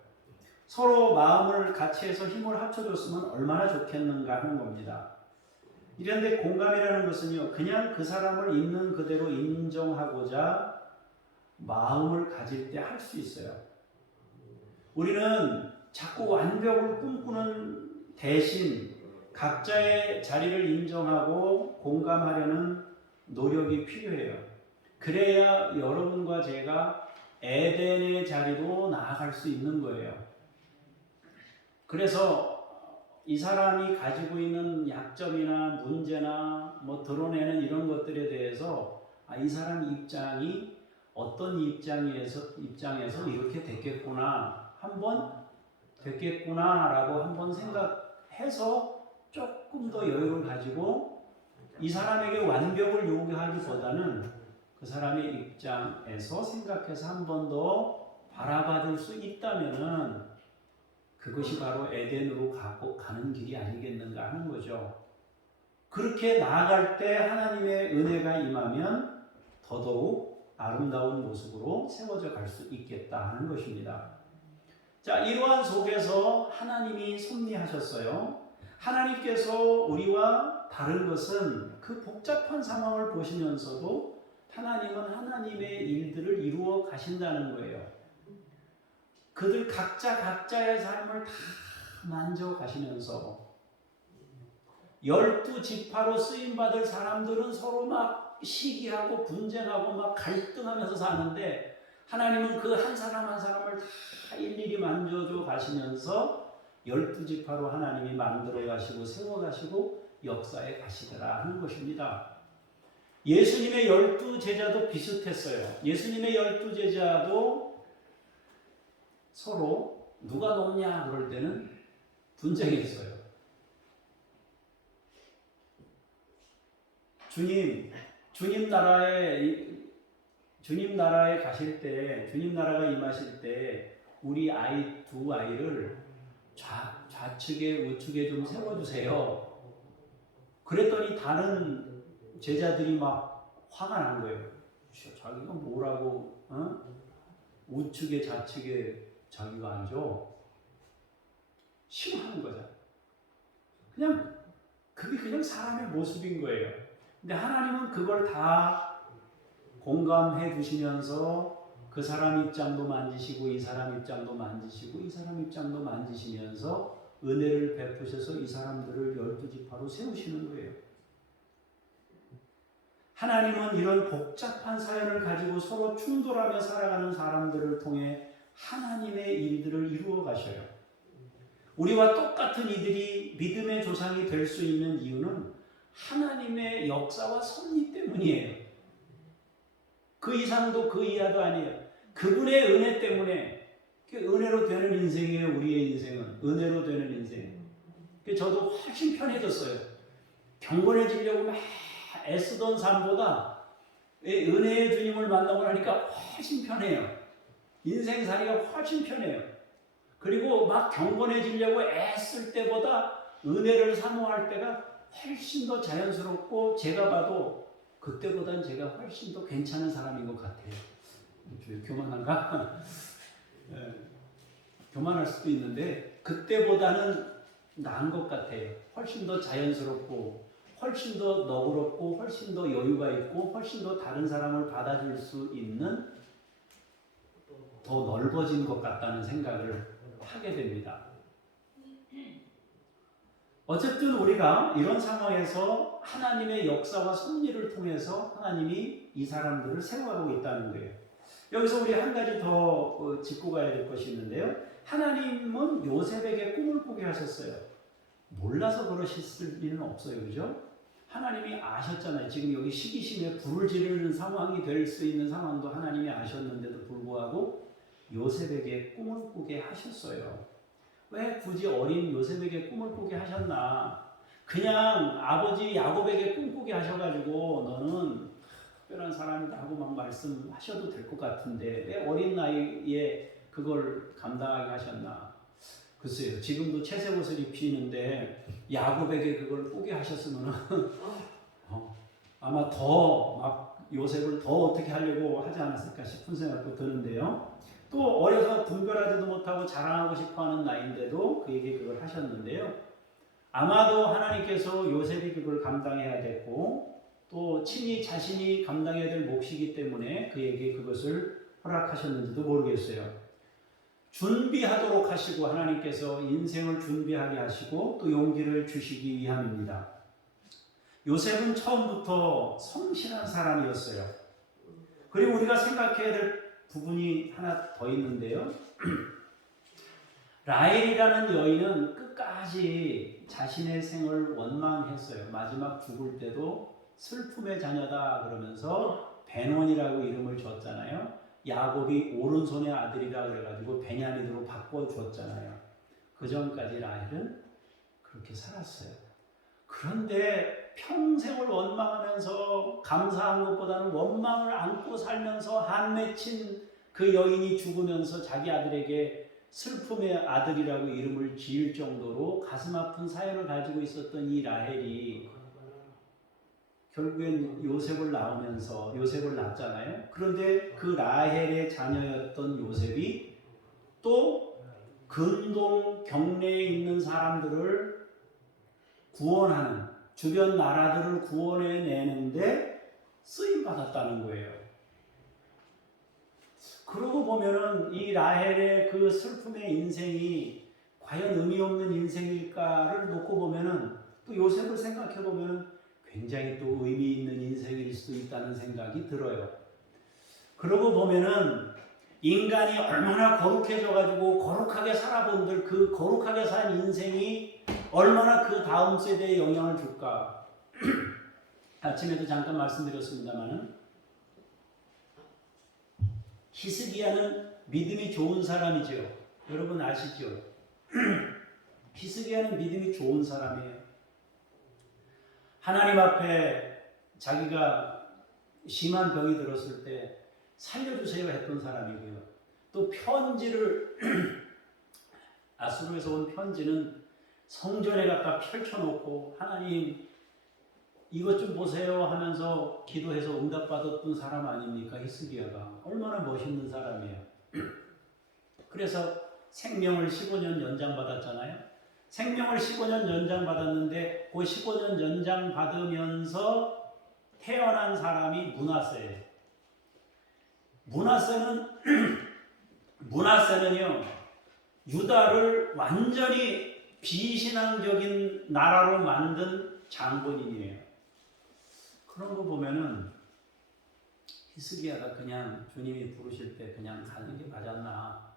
서로 마음을 같이 해서 힘을 합쳐줬으면 얼마나 좋겠는가 하는 겁니다. 이런데 공감이라는 것은요, 그냥 그 사람을 있는 그대로 인정하고자 마음을 가질 때 할 수 있어요. 우리는 자꾸 완벽을 꿈꾸는 대신 각자의 자리를 인정하고 공감하려는 노력이 필요해요. 그래야 여러분과 제가 에덴의 자리로 나아갈 수 있는 거예요. 그래서 이 사람이 가지고 있는 약점이나 문제나 뭐 드러내는 이런 것들에 대해서 이 사람 입장이 어떤 입장에서 이렇게 됐겠구나 라고 한번 생각해 해서 조금 더 여유를 가지고 이 사람에게 완벽을 요구하기보다는 그 사람의 입장에서 생각해서 한 번 더 바라봐 줄 수 있다면은 그것이 바로 에덴으로 가는 길이 아니겠는가 하는 거죠. 그렇게 나아갈 때 하나님의 은혜가 임하면 더더욱 아름다운 모습으로 세워져 갈 수 있겠다 하는 것입니다. 자, 이러한 속에서 하나님이 섭리하셨어요. 하나님께서 우리와 다른 것은 그 복잡한 상황을 보시면서도 하나님은 하나님의 일들을 이루어 가신다는 거예요. 그들 각자의 삶을 다 만져 가시면서 12지파로 쓰임받을 사람들은 서로 막 시기하고 분쟁하고 막 갈등하면서 사는데 하나님은 그 한 사람 한 사람을 다 일일이 만져줘 가시면서 12지파로 하나님이 만들어 가시고 세워 가시고 역사에 가시더라 하는 것입니다. 예수님의 12제자도 비슷했어요. 예수님의 12제자도 서로 누가 높냐 그럴 때는 분쟁했어요. 주님 나라에 가실 때, 주님 나라가 임하실 때 우리 두 아이를 좌측에 우측에 좀 세워주세요. 그랬더니 다른 제자들이 막 화가 난 거예요. 자기가 뭐라고 우측에 좌측에 자기가 앉아? 싫어하는 거죠. 그게 그냥 사람의 모습인 거예요. 근데 하나님은 그걸 다 공감해 주시면서 그 사람 입장도 만지시고 이 사람 입장도 만지시고 이 사람 입장도 만지시면서 은혜를 베푸셔서 이 사람들을 12지파로 세우시는 거예요. 하나님은 이런 복잡한 사연을 가지고 서로 충돌하며 살아가는 사람들을 통해 하나님의 일들을 이루어 가셔요. 우리와 똑같은 이들이 믿음의 조상이 될 수 있는 이유는 하나님의 역사와 섭리 때문이에요. 그 이상도 그 이하도 아니에요. 그분의 은혜 때문에 은혜로 되는 인생이에요. 우리의 인생은 은혜로 되는 인생. 저도 훨씬 편해졌어요. 경건해지려고 막 애쓰던 삶보다 은혜의 주님을 만나고 나니까 훨씬 편해요. 인생살이가 훨씬 편해요. 그리고 막 경건해지려고 애쓸 때보다 은혜를 사모할 때가 훨씬 더 자연스럽고 제가 봐도 그때보단 제가 훨씬 더 괜찮은 사람인 것 같아요. 교만한가? 교만할 수도 있는데 그때보다는 나은 것 같아요. 훨씬 더 자연스럽고 훨씬 더 너그럽고 훨씬 더 여유가 있고 훨씬 더 다른 사람을 받아줄 수 있는 더 넓어진 것 같다는 생각을 하게 됩니다. 어쨌든 우리가 이런 상황에서 하나님의 역사와 섭리를 통해서 하나님이 이 사람들을 세워가고 있다는 거예요. 여기서 우리 한 가지 더 짚고 가야 될 것이 있는데요. 하나님은 요셉에게 꿈을 꾸게 하셨어요. 몰라서 그러셨을 리는 없어요. 그죠? 하나님이 아셨잖아요. 지금 여기 시기심에 불을 지르는 상황이 될 수 있는 상황도 하나님이 아셨는데도 불구하고 요셉에게 꿈을 꾸게 하셨어요. 왜 굳이 어린 요셉에게 꿈을 꾸게 하셨나? 그냥 아버지 야곱에게 꿈꾸게 하셔가지고 너는 특별한 사람이다 하고 막 말씀하셔도 될 것 같은데 왜 어린 나이에 그걸 감당하게 하셨나? 글쎄요. 지금도 채색 옷을 입히는데 야곱에게 그걸 꾸게 하셨으면 아마 더 막 요셉을 더 어떻게 하려고 하지 않았을까 싶은 생각도 드는데요. 또 어려서 분별하지도 못하고 자랑하고 싶어하는 나이인데도 그에게 그걸 하셨는데요. 아마도 하나님께서 요셉이 그걸 감당해야 됐고 또 친히 자신이 감당해야 될 몫이기 때문에 그에게 그것을 허락하셨는지도 모르겠어요. 준비하도록 하시고 하나님께서 인생을 준비하게 하시고 또 용기를 주시기 위함입니다. 요셉은 처음부터 성실한 사람이었어요. 그리고 우리가 생각해야 될 부분이 하나 더 있는데요. 라헬이라는 여인은 끝까지 자신의 생을 원망했어요. 마지막 죽을 때도 슬픔의 자녀다 그러면서 베논이라고 이름을 줬잖아요. 야곱이 오른손의 아들이라 그래가지고 베냐민으로 바꿔줬잖아요. 그 전까지 라헬은 그렇게 살았어요. 그런데 평생을 원망하면서 감사한 것보다는 원망을 안고 살면서 한 맺힌 그 여인이 죽으면서 자기 아들에게 슬픔의 아들이라고 이름을 지을 정도로 가슴 아픈 사연을 가지고 있었던 이 라헬이 결국엔 요셉을 낳았잖아요. 그런데 그 라헬의 자녀였던 요셉이 또 근동 경내에 있는 사람들을 구원하는, 주변 나라들을 구원해내는데 쓰임받았다는 거예요. 그러고 보면은 이 라헬의 그 슬픔의 인생이 과연 의미 없는 인생일까를 놓고 보면은, 또 요셉을 생각해 보면은 굉장히 또 의미 있는 인생일 수도 있다는 생각이 들어요. 그러고 보면은 인간이 얼마나 거룩해져가지고 거룩하게 살아본들 그 거룩하게 산 인생이 얼마나 그 다음 세대에 영향을 줄까. 아침에도 잠깐 말씀드렸습니다만은 히스기야는 믿음이 좋은 사람이죠. 여러분 아시죠? 히스기야는 믿음이 좋은 사람이에요. 하나님 앞에 자기가 심한 병이 들었을 때 살려주세요 했던 사람이고요. 또 편지를 아수르에서 온 편지는 성전에 갖다 펼쳐놓고 하나님 이것 좀 보세요 하면서 기도해서 응답받았던 사람 아닙니까? 히스기야가 얼마나 멋있는 사람이에요. 그래서 생명을 15년 연장받았잖아요. 생명을 15년 연장받았는데 그 15년 연장받으면서 태어난 사람이 므낫세예요. 므낫세는요 유다를 완전히 비신앙적인 나라로 만든 장본인이에요. 그런 거 보면은 히스기야가 그냥 주님이 부르실 때 그냥 가는 게 맞았나,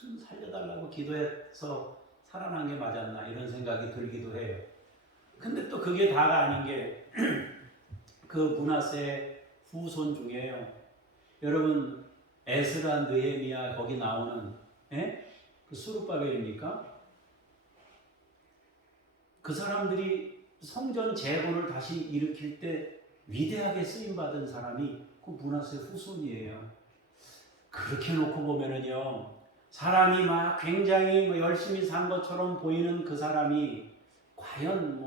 좀 살려달라고 기도해서 살아난 게 맞았나 이런 생각이 들기도 해요. 근데 또 그게 다가 아닌 게 그 므낫세의 후손 중에요. 여러분 에스라, 느헤미야 거기 나오는 그 수룹바벨입니까? 그 사람들이 성전 재건을 다시 일으킬 때 위대하게 쓰임받은 사람이 그 므낫세 후손이에요. 그렇게 놓고 보면은요, 사람이 막 굉장히 열심히 산 것처럼 보이는 그 사람이 과연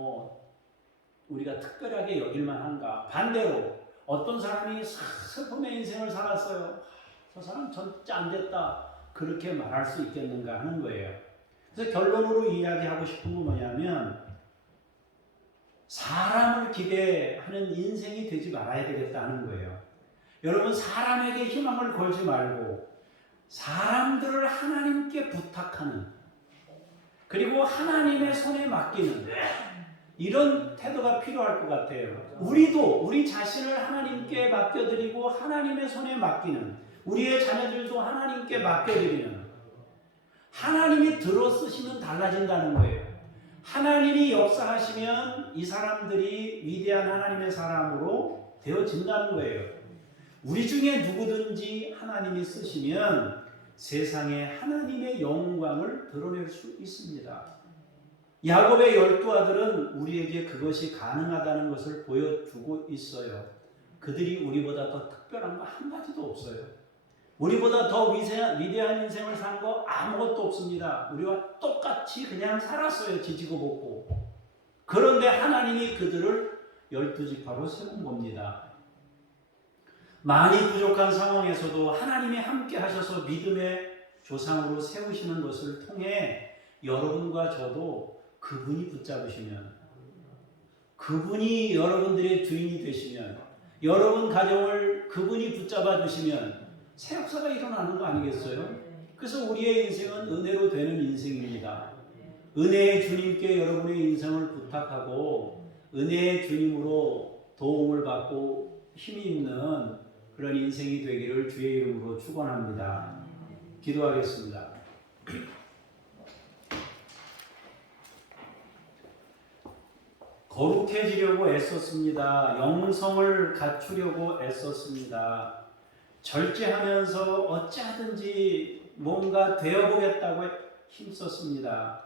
우리가 특별하게 여길만 한가? 반대로 어떤 사람이 슬픔의 인생을 살았어요. 저 사람 진짜 안 됐다. 그렇게 말할 수 있겠는가 하는 거예요. 그래서 결론으로 이야기하고 싶은 건 뭐냐면 사람을 기대하는 인생이 되지 말아야 되겠다는 거예요. 여러분 사람에게 희망을 걸지 말고 사람들을 하나님께 부탁하는, 그리고 하나님의 손에 맡기는 이런 태도가 필요할 것 같아요. 우리 자신을 하나님께 맡겨드리고 하나님의 손에 맡기는, 우리의 자녀들도 하나님께 맡겨드리는, 하나님이 들어쓰시면 달라진다는 거예요. 하나님이 역사하시면 이 사람들이 위대한 하나님의 사람으로 되어진다는 거예요. 우리 중에 누구든지 하나님이 쓰시면 세상에 하나님의 영광을 드러낼 수 있습니다. 야곱의 12아들은 우리에게 그것이 가능하다는 것을 보여주고 있어요. 그들이 우리보다 더 특별한 거 한 가지도 없어요. 우리보다 더 위대한 인생을 산 거 아무것도 없습니다. 우리와 똑같이 그냥 살았어요. 지지고 볶고. 그런데 하나님이 그들을 12지파로 세운 겁니다. 많이 부족한 상황에서도 하나님이 함께 하셔서 믿음의 조상으로 세우시는 것을 통해 여러분과 저도 그분이 붙잡으시면, 그분이 여러분들의 주인이 되시면, 여러분 가정을 그분이 붙잡아 주시면 새 역사가 일어나는 거 아니겠어요? 그래서 우리의 인생은 은혜로 되는 인생입니다. 은혜의 주님께 여러분의 인생을 부탁하고 은혜의 주님으로 도움을 받고 힘이 있는 그런 인생이 되기를 주의 이름으로 축원합니다. 기도하겠습니다. 거룩해지려고 애썼습니다. 영성을 갖추려고 애썼습니다. 절제하면서 어찌하든지 뭔가 되어보겠다고 힘썼습니다.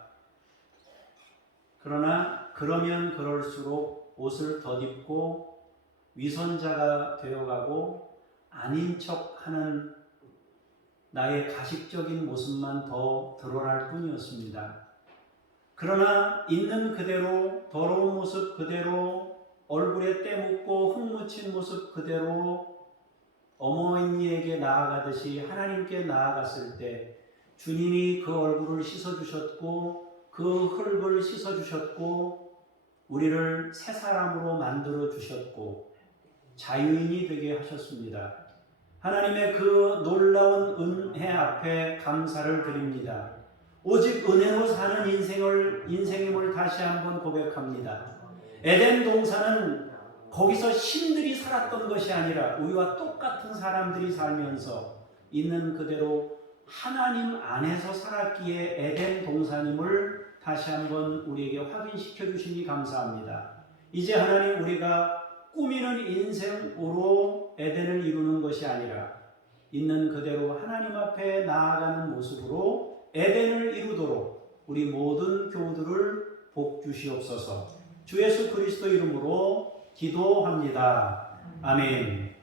그러나 그러면 그럴수록 옷을 덧입고 위선자가 되어가고 아닌 척하는 나의 가식적인 모습만 더 드러날 뿐이었습니다. 그러나 있는 그대로 더러운 모습 그대로 얼굴에 때 묻고 흙 묻힌 모습 그대로 어머니에게 나아가듯이 하나님께 나아갔을 때 주님이 그 얼굴을 씻어주셨고 그 흙을 씻어주셨고 우리를 새 사람으로 만들어 주셨고 자유인이 되게 하셨습니다. 하나님의 그 놀라운 은혜 앞에 감사를 드립니다. 오직 은혜로 사는 인생임을 다시 한번 고백합니다. 에덴 동산은 거기서 신들이 살았던 것이 아니라 우리와 똑같은 사람들이 살면서 있는 그대로 하나님 안에서 살았기에 에덴 동산임을 다시 한번 우리에게 확인시켜 주시니 감사합니다. 이제 하나님 우리가 꾸미는 인생으로 에덴을 이루는 것이 아니라 있는 그대로 하나님 앞에 나아가는 모습으로 에덴을 이루도록 우리 모든 교우들을 복 주시옵소서. 주 예수 그리스도 이름으로 기도합니다. 아멘.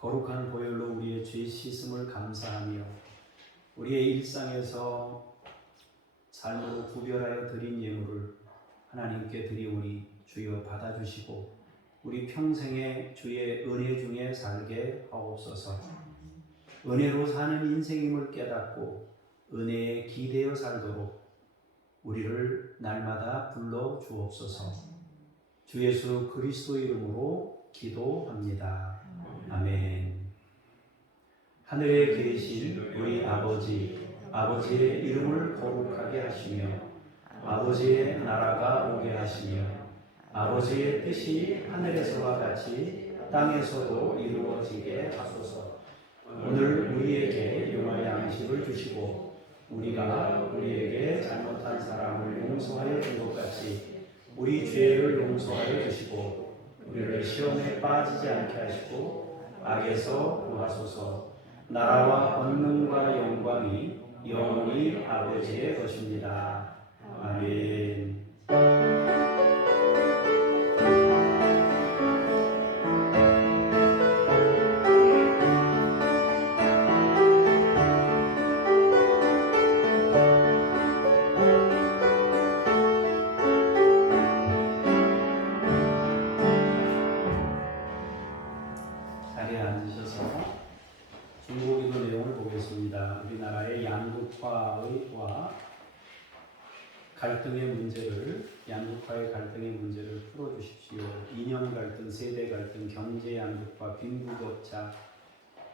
거룩한 보혈로 우리의 죄 씻음을 감사하며 우리의 일상에서 삶으로 구별하여 드린 예물을 하나님께 드리오니 주여 받아주시고 우리 평생에 주의 은혜 중에 살게 하옵소서. 은혜로 사는 인생임을 깨닫고 은혜에 기대어 살도록 우리를 날마다 불러 주옵소서. 주 예수 그리스도 이름으로 기도합니다. 아멘. 하늘에 계신 우리 아버지의 이름을 거룩하게 하시며 아버지의 나라가 오게 하시며 아버지의 뜻이 하늘에서와 같이 땅에서도 이루어지게 하소서. 오늘 우리에게 용할 양식을 주시고 우리가 우리에게 잘못한 사람을 용서하여 준 것 같이 우리 죄를 용서하여 주시고 우리를 시험에 빠지지 않게 하시고 악에서 구하소서. 나라와 권능과 영광이 영원히 아버지의 것입니다. 아멘. 자리에 앉으셔서 중보기도 내용을 보겠습니다. 우리나라의 양극화와 양극화의 갈등의 문제를 풀어주십시오. 이념 갈등, 세대 갈등, 경제 양극화, 빈부격차,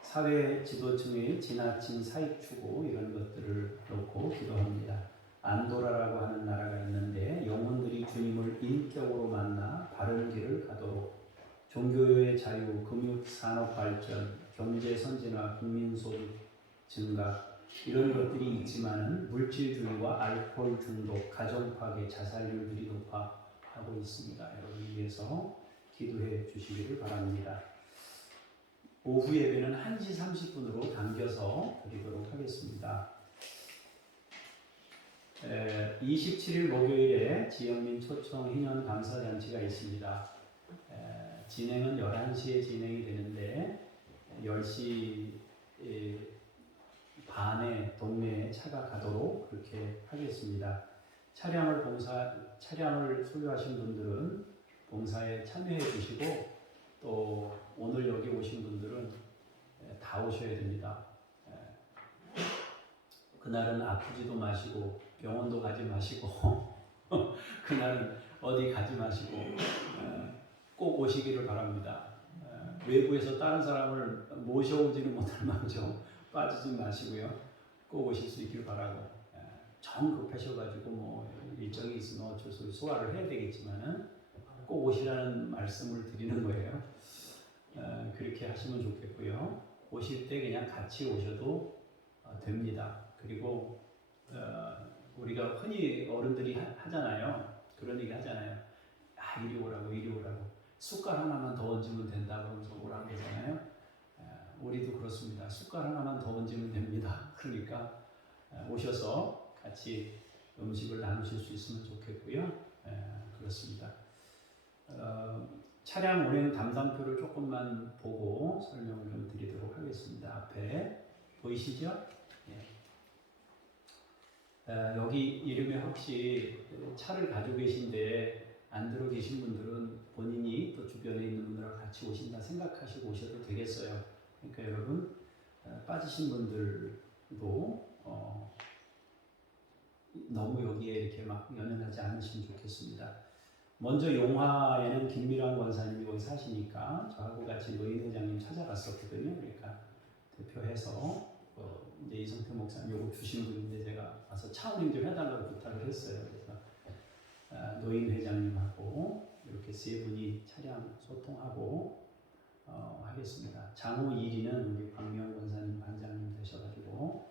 사회 지도층의 지나친 사익 추구 이런 것들을 놓고 기도합니다. 안도라라고 하는 나라가 있는데 영혼들이 주님을 인격으로 만나 바른 길을 가도록 종교의 자유, 금융 산업 발전, 경제 선진화, 국민소득 증가 이런 것들이 있지만은 물질주의와 알코올 중독, 가정 파괴, 자살률들이 높아하고 있습니다. 여러분 위해서 기도해 주시기를 바랍니다. 오후 예배는 1시 30분으로 당겨서 드리도록 하겠습니다. 27일 목요일에 지영민 초청 희년 감사잔치가 있습니다. 진행은 11시에 진행이 되는데 10시 반에 동네에 차가 가도록 그렇게 하겠습니다. 차량을 소유하신 분들은 봉사에 참여해 주시고 또 오늘 여기 오신 분들은 다 오셔야 됩니다. 그날은 아프지도 마시고 병원도 가지 마시고 그날은 어디 가지 마시고 꼭 오시기를 바랍니다. 외부에서 다른 사람을 모셔오지는 못할 망정 빠지지 마시고요. 꼭 오실 수 있길 바라고 정 급하셔가지고 뭐 일정이 있으면 어쩔 수 없이 소화를 해야 되겠지만은 꼭 오시라는 말씀을 드리는 거예요. 그렇게 하시면 좋겠고요. 오실 때 그냥 같이 오셔도 됩니다. 그리고 우리가 흔히 어른들이 하잖아요. 그런 얘기 하잖아요. 아 이리 오라고 이리 오라고 숟갈 하나만 더 얹으면 된다 그러면서 오라고 그러잖아요. 우리도 그렇습니다. 숟갈 하나만 더 얹으면 됩니다. 그러니까 오셔서 같이 음식을 나누실 수 있으면 좋겠고요. 그렇습니다. 차량 운행 담당표를 조금만 보고 설명을 좀 드리도록 하겠습니다. 앞에 보이시죠? 여기 이름에 혹시 차를 가지고 계신데 안 들어 계신 분들은 본인이 또 주변에 있는 분들과 같이 오신다 생각하시고 오셔도 되겠어요. 그러니까 여러분 빠지신 분들도 너무 여기에 이렇게 막 연연하지 않으시면 좋겠습니다. 먼저 용화에는 김미란 권사님이 거기 사시니까 저하고 같이 노인회장님 찾아갔었거든요. 그러니까 대표해서 이제 이성태 목사님 요거 주신 분인데 제가 와서 차 운행 좀 해달라고 부탁을 했어요. 그래서 노인회장님하고 이렇게 세 분이 차량 소통하고 하겠습니다. 장호 1위는 우리 광명 권사님 반장님 되셔가지고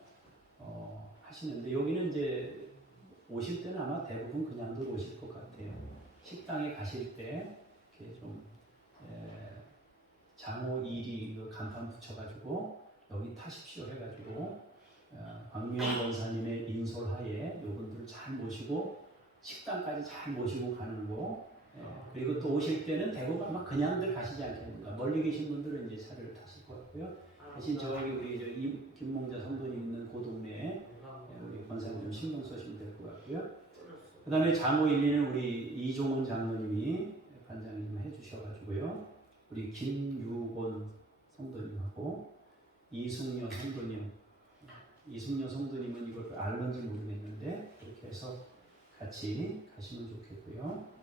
하시는데 여기는 이제 오실 때는 아마 대부분 그냥들 오실 것 같아요. 식당에 가실 때 이렇게 좀 장호 1위 그 간판 붙여가지고 여기 타십시오 해가지고 광명 권사님의 인솔하에 요분들 잘 모시고 식당까지 잘 모시고 가는 거. 그리고 또 오실 때는 대부분 아마 그냥들 가시지 않겠는가. 멀리 계신 분들은 이제 차를 타실 것 같고요. 대신 저기 우리 김몽자 성도님 있는 그 동네에 우리 권사님 좀 신경 쓰시면 될 것 같고요. 그 다음에 장호 1위는 우리 이종훈 장로님이 관장님 해주셔가지고요. 우리 김유곤 성도님하고 이승려 성도님은 이걸 알는지 모르겠는데 그렇게 해서 같이 가시면 좋겠고요.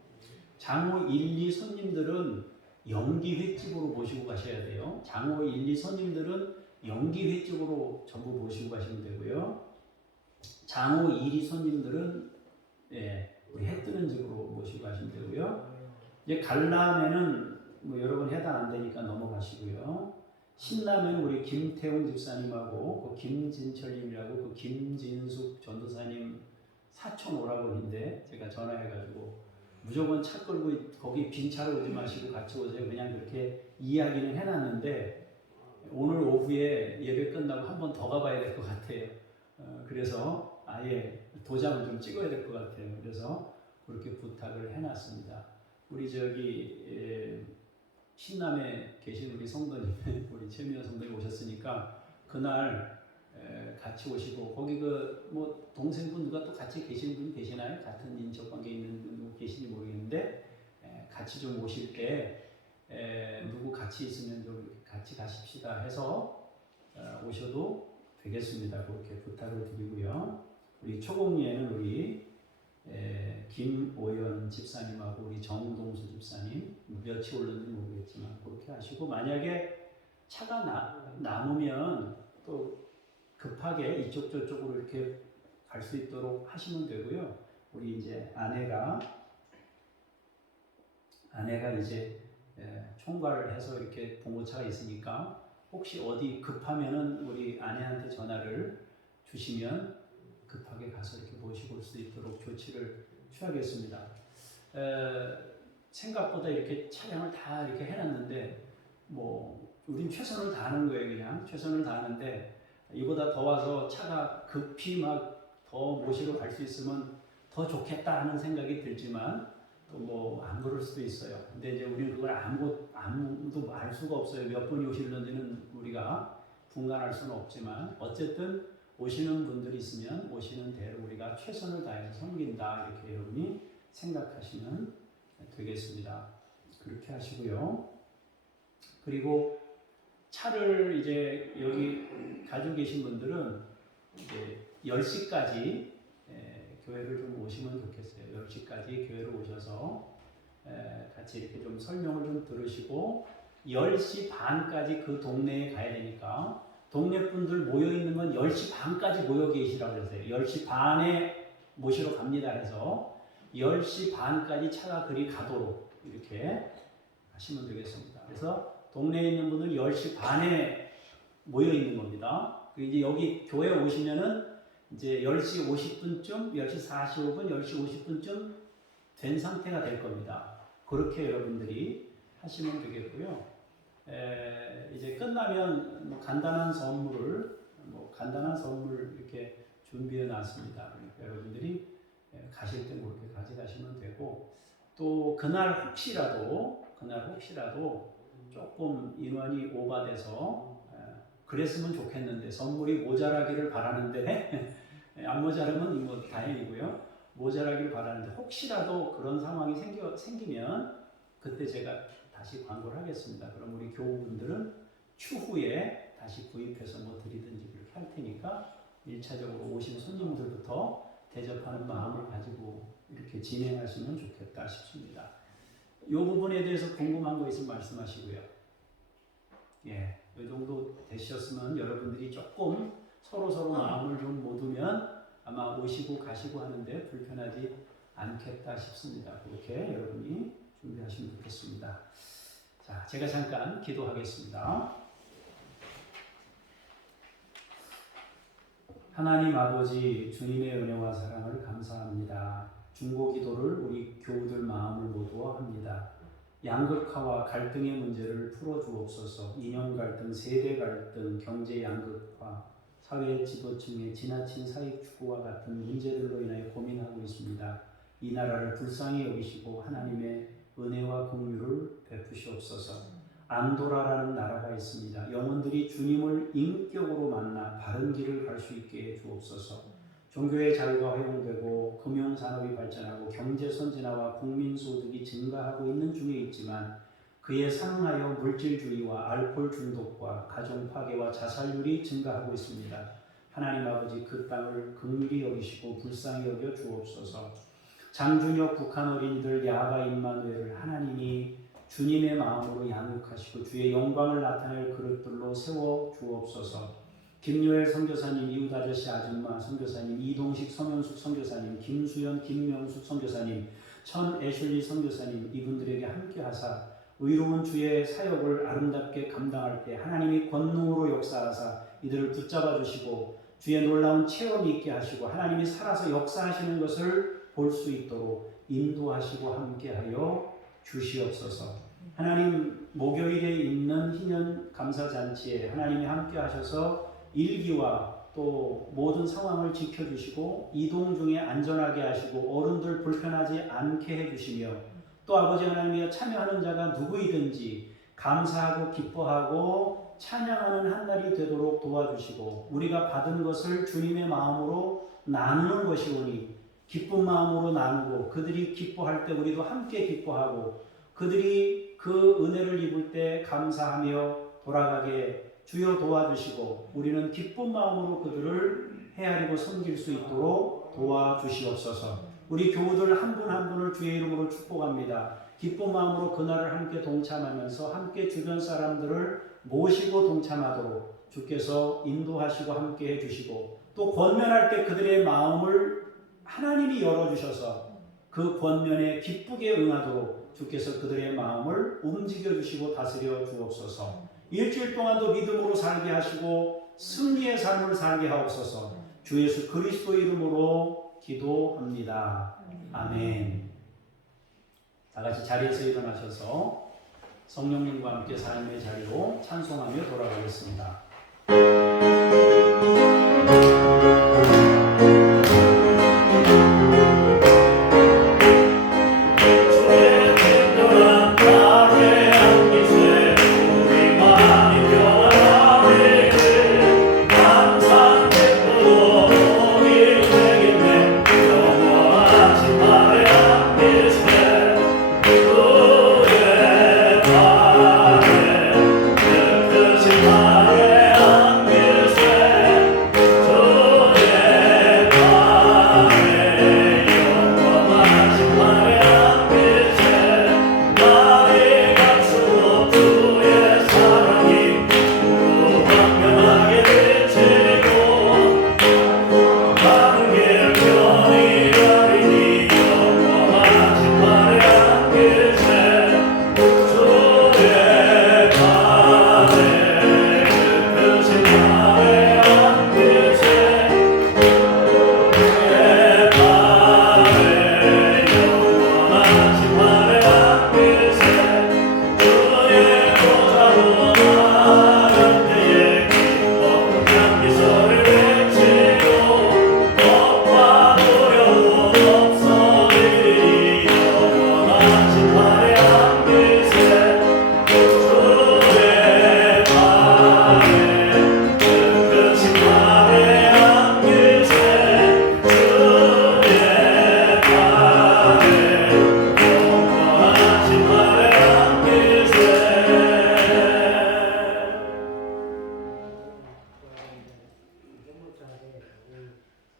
장호 1, 2 손님들은 연기 횟집으로 모시고 가셔야 돼요. 장호 1, 2 손님들은 연기 횟집으로 전부 모시고 가시면 되고요. 장호 1, 2 손님들은 우리 해 뜨는 집으로 모시고 가시면 되고요. 이제 갈라면은 뭐 여러 번 해당 안 되니까 넘어가시고요. 신라면 우리 김태웅 집사님하고 그 김진철님이라고 그 김진숙 전도사님 사촌 오라버니인데 제가 전화해가지고 무조건 차 끌고 거기 빈 차로 오지 마시고 같이 오세요. 그냥 그렇게 이야기는 해놨는데 오늘 오후에 예배 끝나고 한 번 더 가봐야 될 것 같아요. 그래서 아예 도장을 좀 찍어야 될 것 같아요. 그래서 그렇게 부탁을 해놨습니다. 우리 저기 신남에 계신 우리 성도님, 우리 최미연 성도님 오셨으니까 그날 같이 오시고 거기 그 뭐 동생분 누가 또 같이 계신 분 계시나요? 같은 인적 관계 있는 분 누구 계신지 모르겠는데 같이 좀 오실 때 누구 같이 있으면 좀 같이 가십시다 해서 오셔도 되겠습니다. 그렇게 부탁을 드리고요. 우리 초공리에는 우리 김오연 집사님하고 우리 정동수 집사님 며칠 올는지 모르겠지만 그렇게 하시고 만약에 차가 남으면 또 급하게 이쪽 저쪽으로 이렇게 갈 수 있도록 하시면 되고요. 우리 이제 아내가 이제 총괄을 해서 이렇게 봉고차가 있으니까 혹시 어디 급하면은 우리 아내한테 전화를 주시면 급하게 가서 이렇게 모시고 올 수 있도록 조치를 취하겠습니다. 생각보다 이렇게 차량을 다 이렇게 해놨는데 뭐 우린 최선을 다하는 거예요. 그냥 최선을 다하는데 이보다 더 와서 차가 급히 막 더 모시러 갈 수 있으면 더 좋겠다 하는 생각이 들지만 또 뭐 안 그럴 수도 있어요. 근데 이제 우리는 그걸 아무도 알 수가 없어요. 몇 분이 오실는지는 우리가 분간할 수는 없지만 어쨌든 오시는 분들이 있으면 오시는 대로 우리가 최선을 다해서 섬긴다 이렇게 여러분이 생각하시면 되겠습니다. 그렇게 하시고요. 그리고 차를 이제 여기 가지고 계신 분들은 이제 10시까지 교회를 좀 오시면 좋겠어요. 10시까지 교회를 오셔서 같이 이렇게 좀 설명을 좀 들으시고 10시 반까지 그 동네에 가야 되니까 동네 분들 모여 있는 건 10시 반까지 모여 계시라고 그랬어요. 10시 반에 모시러 갑니다 해서 10시 반까지 차가 그리 가도록 이렇게 하시면 되겠습니다. 그래서 동네에 있는 분은 10시 반에 모여 있는 겁니다. 이제 여기 교회 오시면은 이제 10시 50분쯤, 10시 45분, 10시 50분쯤 된 상태가 될 겁니다. 그렇게 여러분들이 하시면 되겠고요. 이제 끝나면 뭐 간단한 선물 이렇게 준비해 놨습니다. 그러니까 여러분들이 가실 때 그렇게 가져가시면 되고 또 그날 혹시라도 조금 인원이 오바돼서 그랬으면 좋겠는데 선물이 모자라기를 바라는데 안 모자라면 뭐 다행이고요. 모자라기를 바라는데 혹시라도 그런 상황이 생기면 그때 제가 다시 광고를 하겠습니다. 그럼 우리 교우분들은 추후에 다시 구입해서 뭐 드리든지 그렇게 할 테니까 1차적으로 오신 손님들부터 대접하는 마음을 가지고 이렇게 진행하시면 좋겠다 싶습니다. 이 부분에 대해서 궁금한 거 있으면 말씀하시고요. 이 정도 되셨으면 여러분들이 조금 서로 마음을 좀 모으면 아마 오시고 가시고 하는데 불편하지 않겠다 싶습니다. 그렇게 여러분이 준비하시면 좋겠습니다. 자, 제가 잠깐 기도하겠습니다. 하나님 아버지 주님의 은혜와 사랑을 감사합니다. 중보 기도를 우리 교우들 마음을 모두어 합니다. 양극화와 갈등의 문제를 풀어주옵소서. 이념 갈등, 세대 갈등, 경제 양극화, 사회 지도층의 지나친 사익 추구와 같은 문제들로 인하여 고민하고 있습니다. 이 나라를 불쌍히 여기시고 하나님의 은혜와 긍휼을 베푸시옵소서. 안도라라는 나라가 있습니다. 영혼들이 주님을 인격으로 만나 바른 길을 갈 수 있게 해 주옵소서. 종교의 자유가 허용되고 금융산업이 발전하고 경제 선진화와 국민소득이 증가하고 있는 중에 있지만 그에 상응하여 물질주의와 알코올 중독과 가정 파괴와 자살률이 증가하고 있습니다. 하나님 아버지 그 땅을 긍휼히 여기시고 불쌍히 여겨 주옵소서. 장준혁 북한 어린이들 야바 임마누엘을 하나님이 주님의 마음으로 양육하시고 주의 영광을 나타낼 그릇들로 세워 주옵소서. 김요엘 선교사님, 이웃 아저씨 아줌마 선교사님, 이동식, 성현숙 선교사님, 김수연, 김명숙 선교사님, 천 애슐리 선교사님 이분들에게 함께 하사 의로운 주의 사역을 아름답게 감당할 때 하나님이 권능으로 역사하사 이들을 붙잡아 주시고 주의 놀라운 체험이 있게 하시고 하나님이 살아서 역사하시는 것을 볼 수 있도록 인도하시고 함께하여 주시옵소서. 하나님 목요일에 있는 희년 감사잔치에 하나님이 함께 하셔서 일기와 또 모든 상황을 지켜주시고 이동 중에 안전하게 하시고 어른들 불편하지 않게 해주시며 또 아버지 하나님이여 참여하는 자가 누구이든지 감사하고 기뻐하고 찬양하는 한 날이 되도록 도와주시고 우리가 받은 것을 주님의 마음으로 나누는 것이오니 기쁜 마음으로 나누고 그들이 기뻐할 때 우리도 함께 기뻐하고 그들이 그 은혜를 입을 때 감사하며 돌아가게 주여 도와주시고 우리는 기쁜 마음으로 그들을 헤아리고 섬길 수 있도록 도와주시옵소서. 우리 교우들 한 분 한 분을 주의 이름으로 축복합니다. 기쁜 마음으로 그날을 함께 동참하면서 함께 주변 사람들을 모시고 동참하도록 주께서 인도하시고 함께 해주시고 또 권면할 때 그들의 마음을 하나님이 열어주셔서 그 권면에 기쁘게 응하도록 주께서 그들의 마음을 움직여 주시고 다스려 주옵소서. 일주일 동안도 믿음으로 살게 하시고 승리의 삶을 살게 하옵소서. 주 예수 그리스도 이름으로 기도합니다. 아멘. 다 같이 자리에서 일어나셔서 성령님과 함께 삶의 자리로 찬송하며 돌아가겠습니다.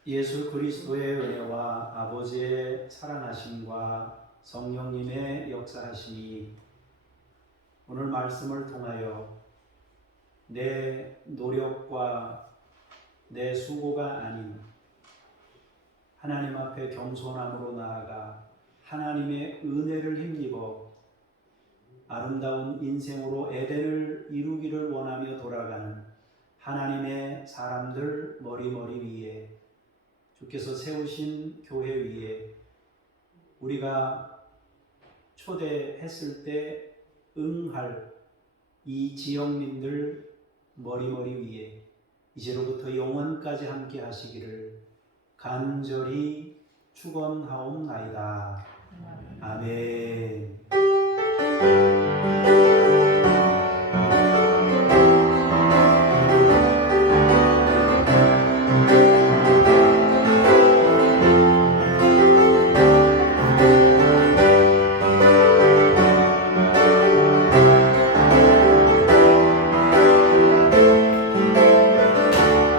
예수 그리스도의 은혜와 아버지의 사랑하심과 성령님의 역사하심이 오늘 말씀을 통하여 내 노력과 내 수고가 아닌 하나님 앞에 겸손함으로 나아가 하나님의 은혜를 힘입어 아름다운 인생으로 에덴을 이루기를 원하며 돌아가는 하나님의 사람들 머리머리 위에 주께서 세우신 교회 위에 우리가 초대했을 때 응할 이 지역민들 머리머리 위에 이제로부터 영원까지 함께 하시기를 간절히 축원하옵나이다. 아멘.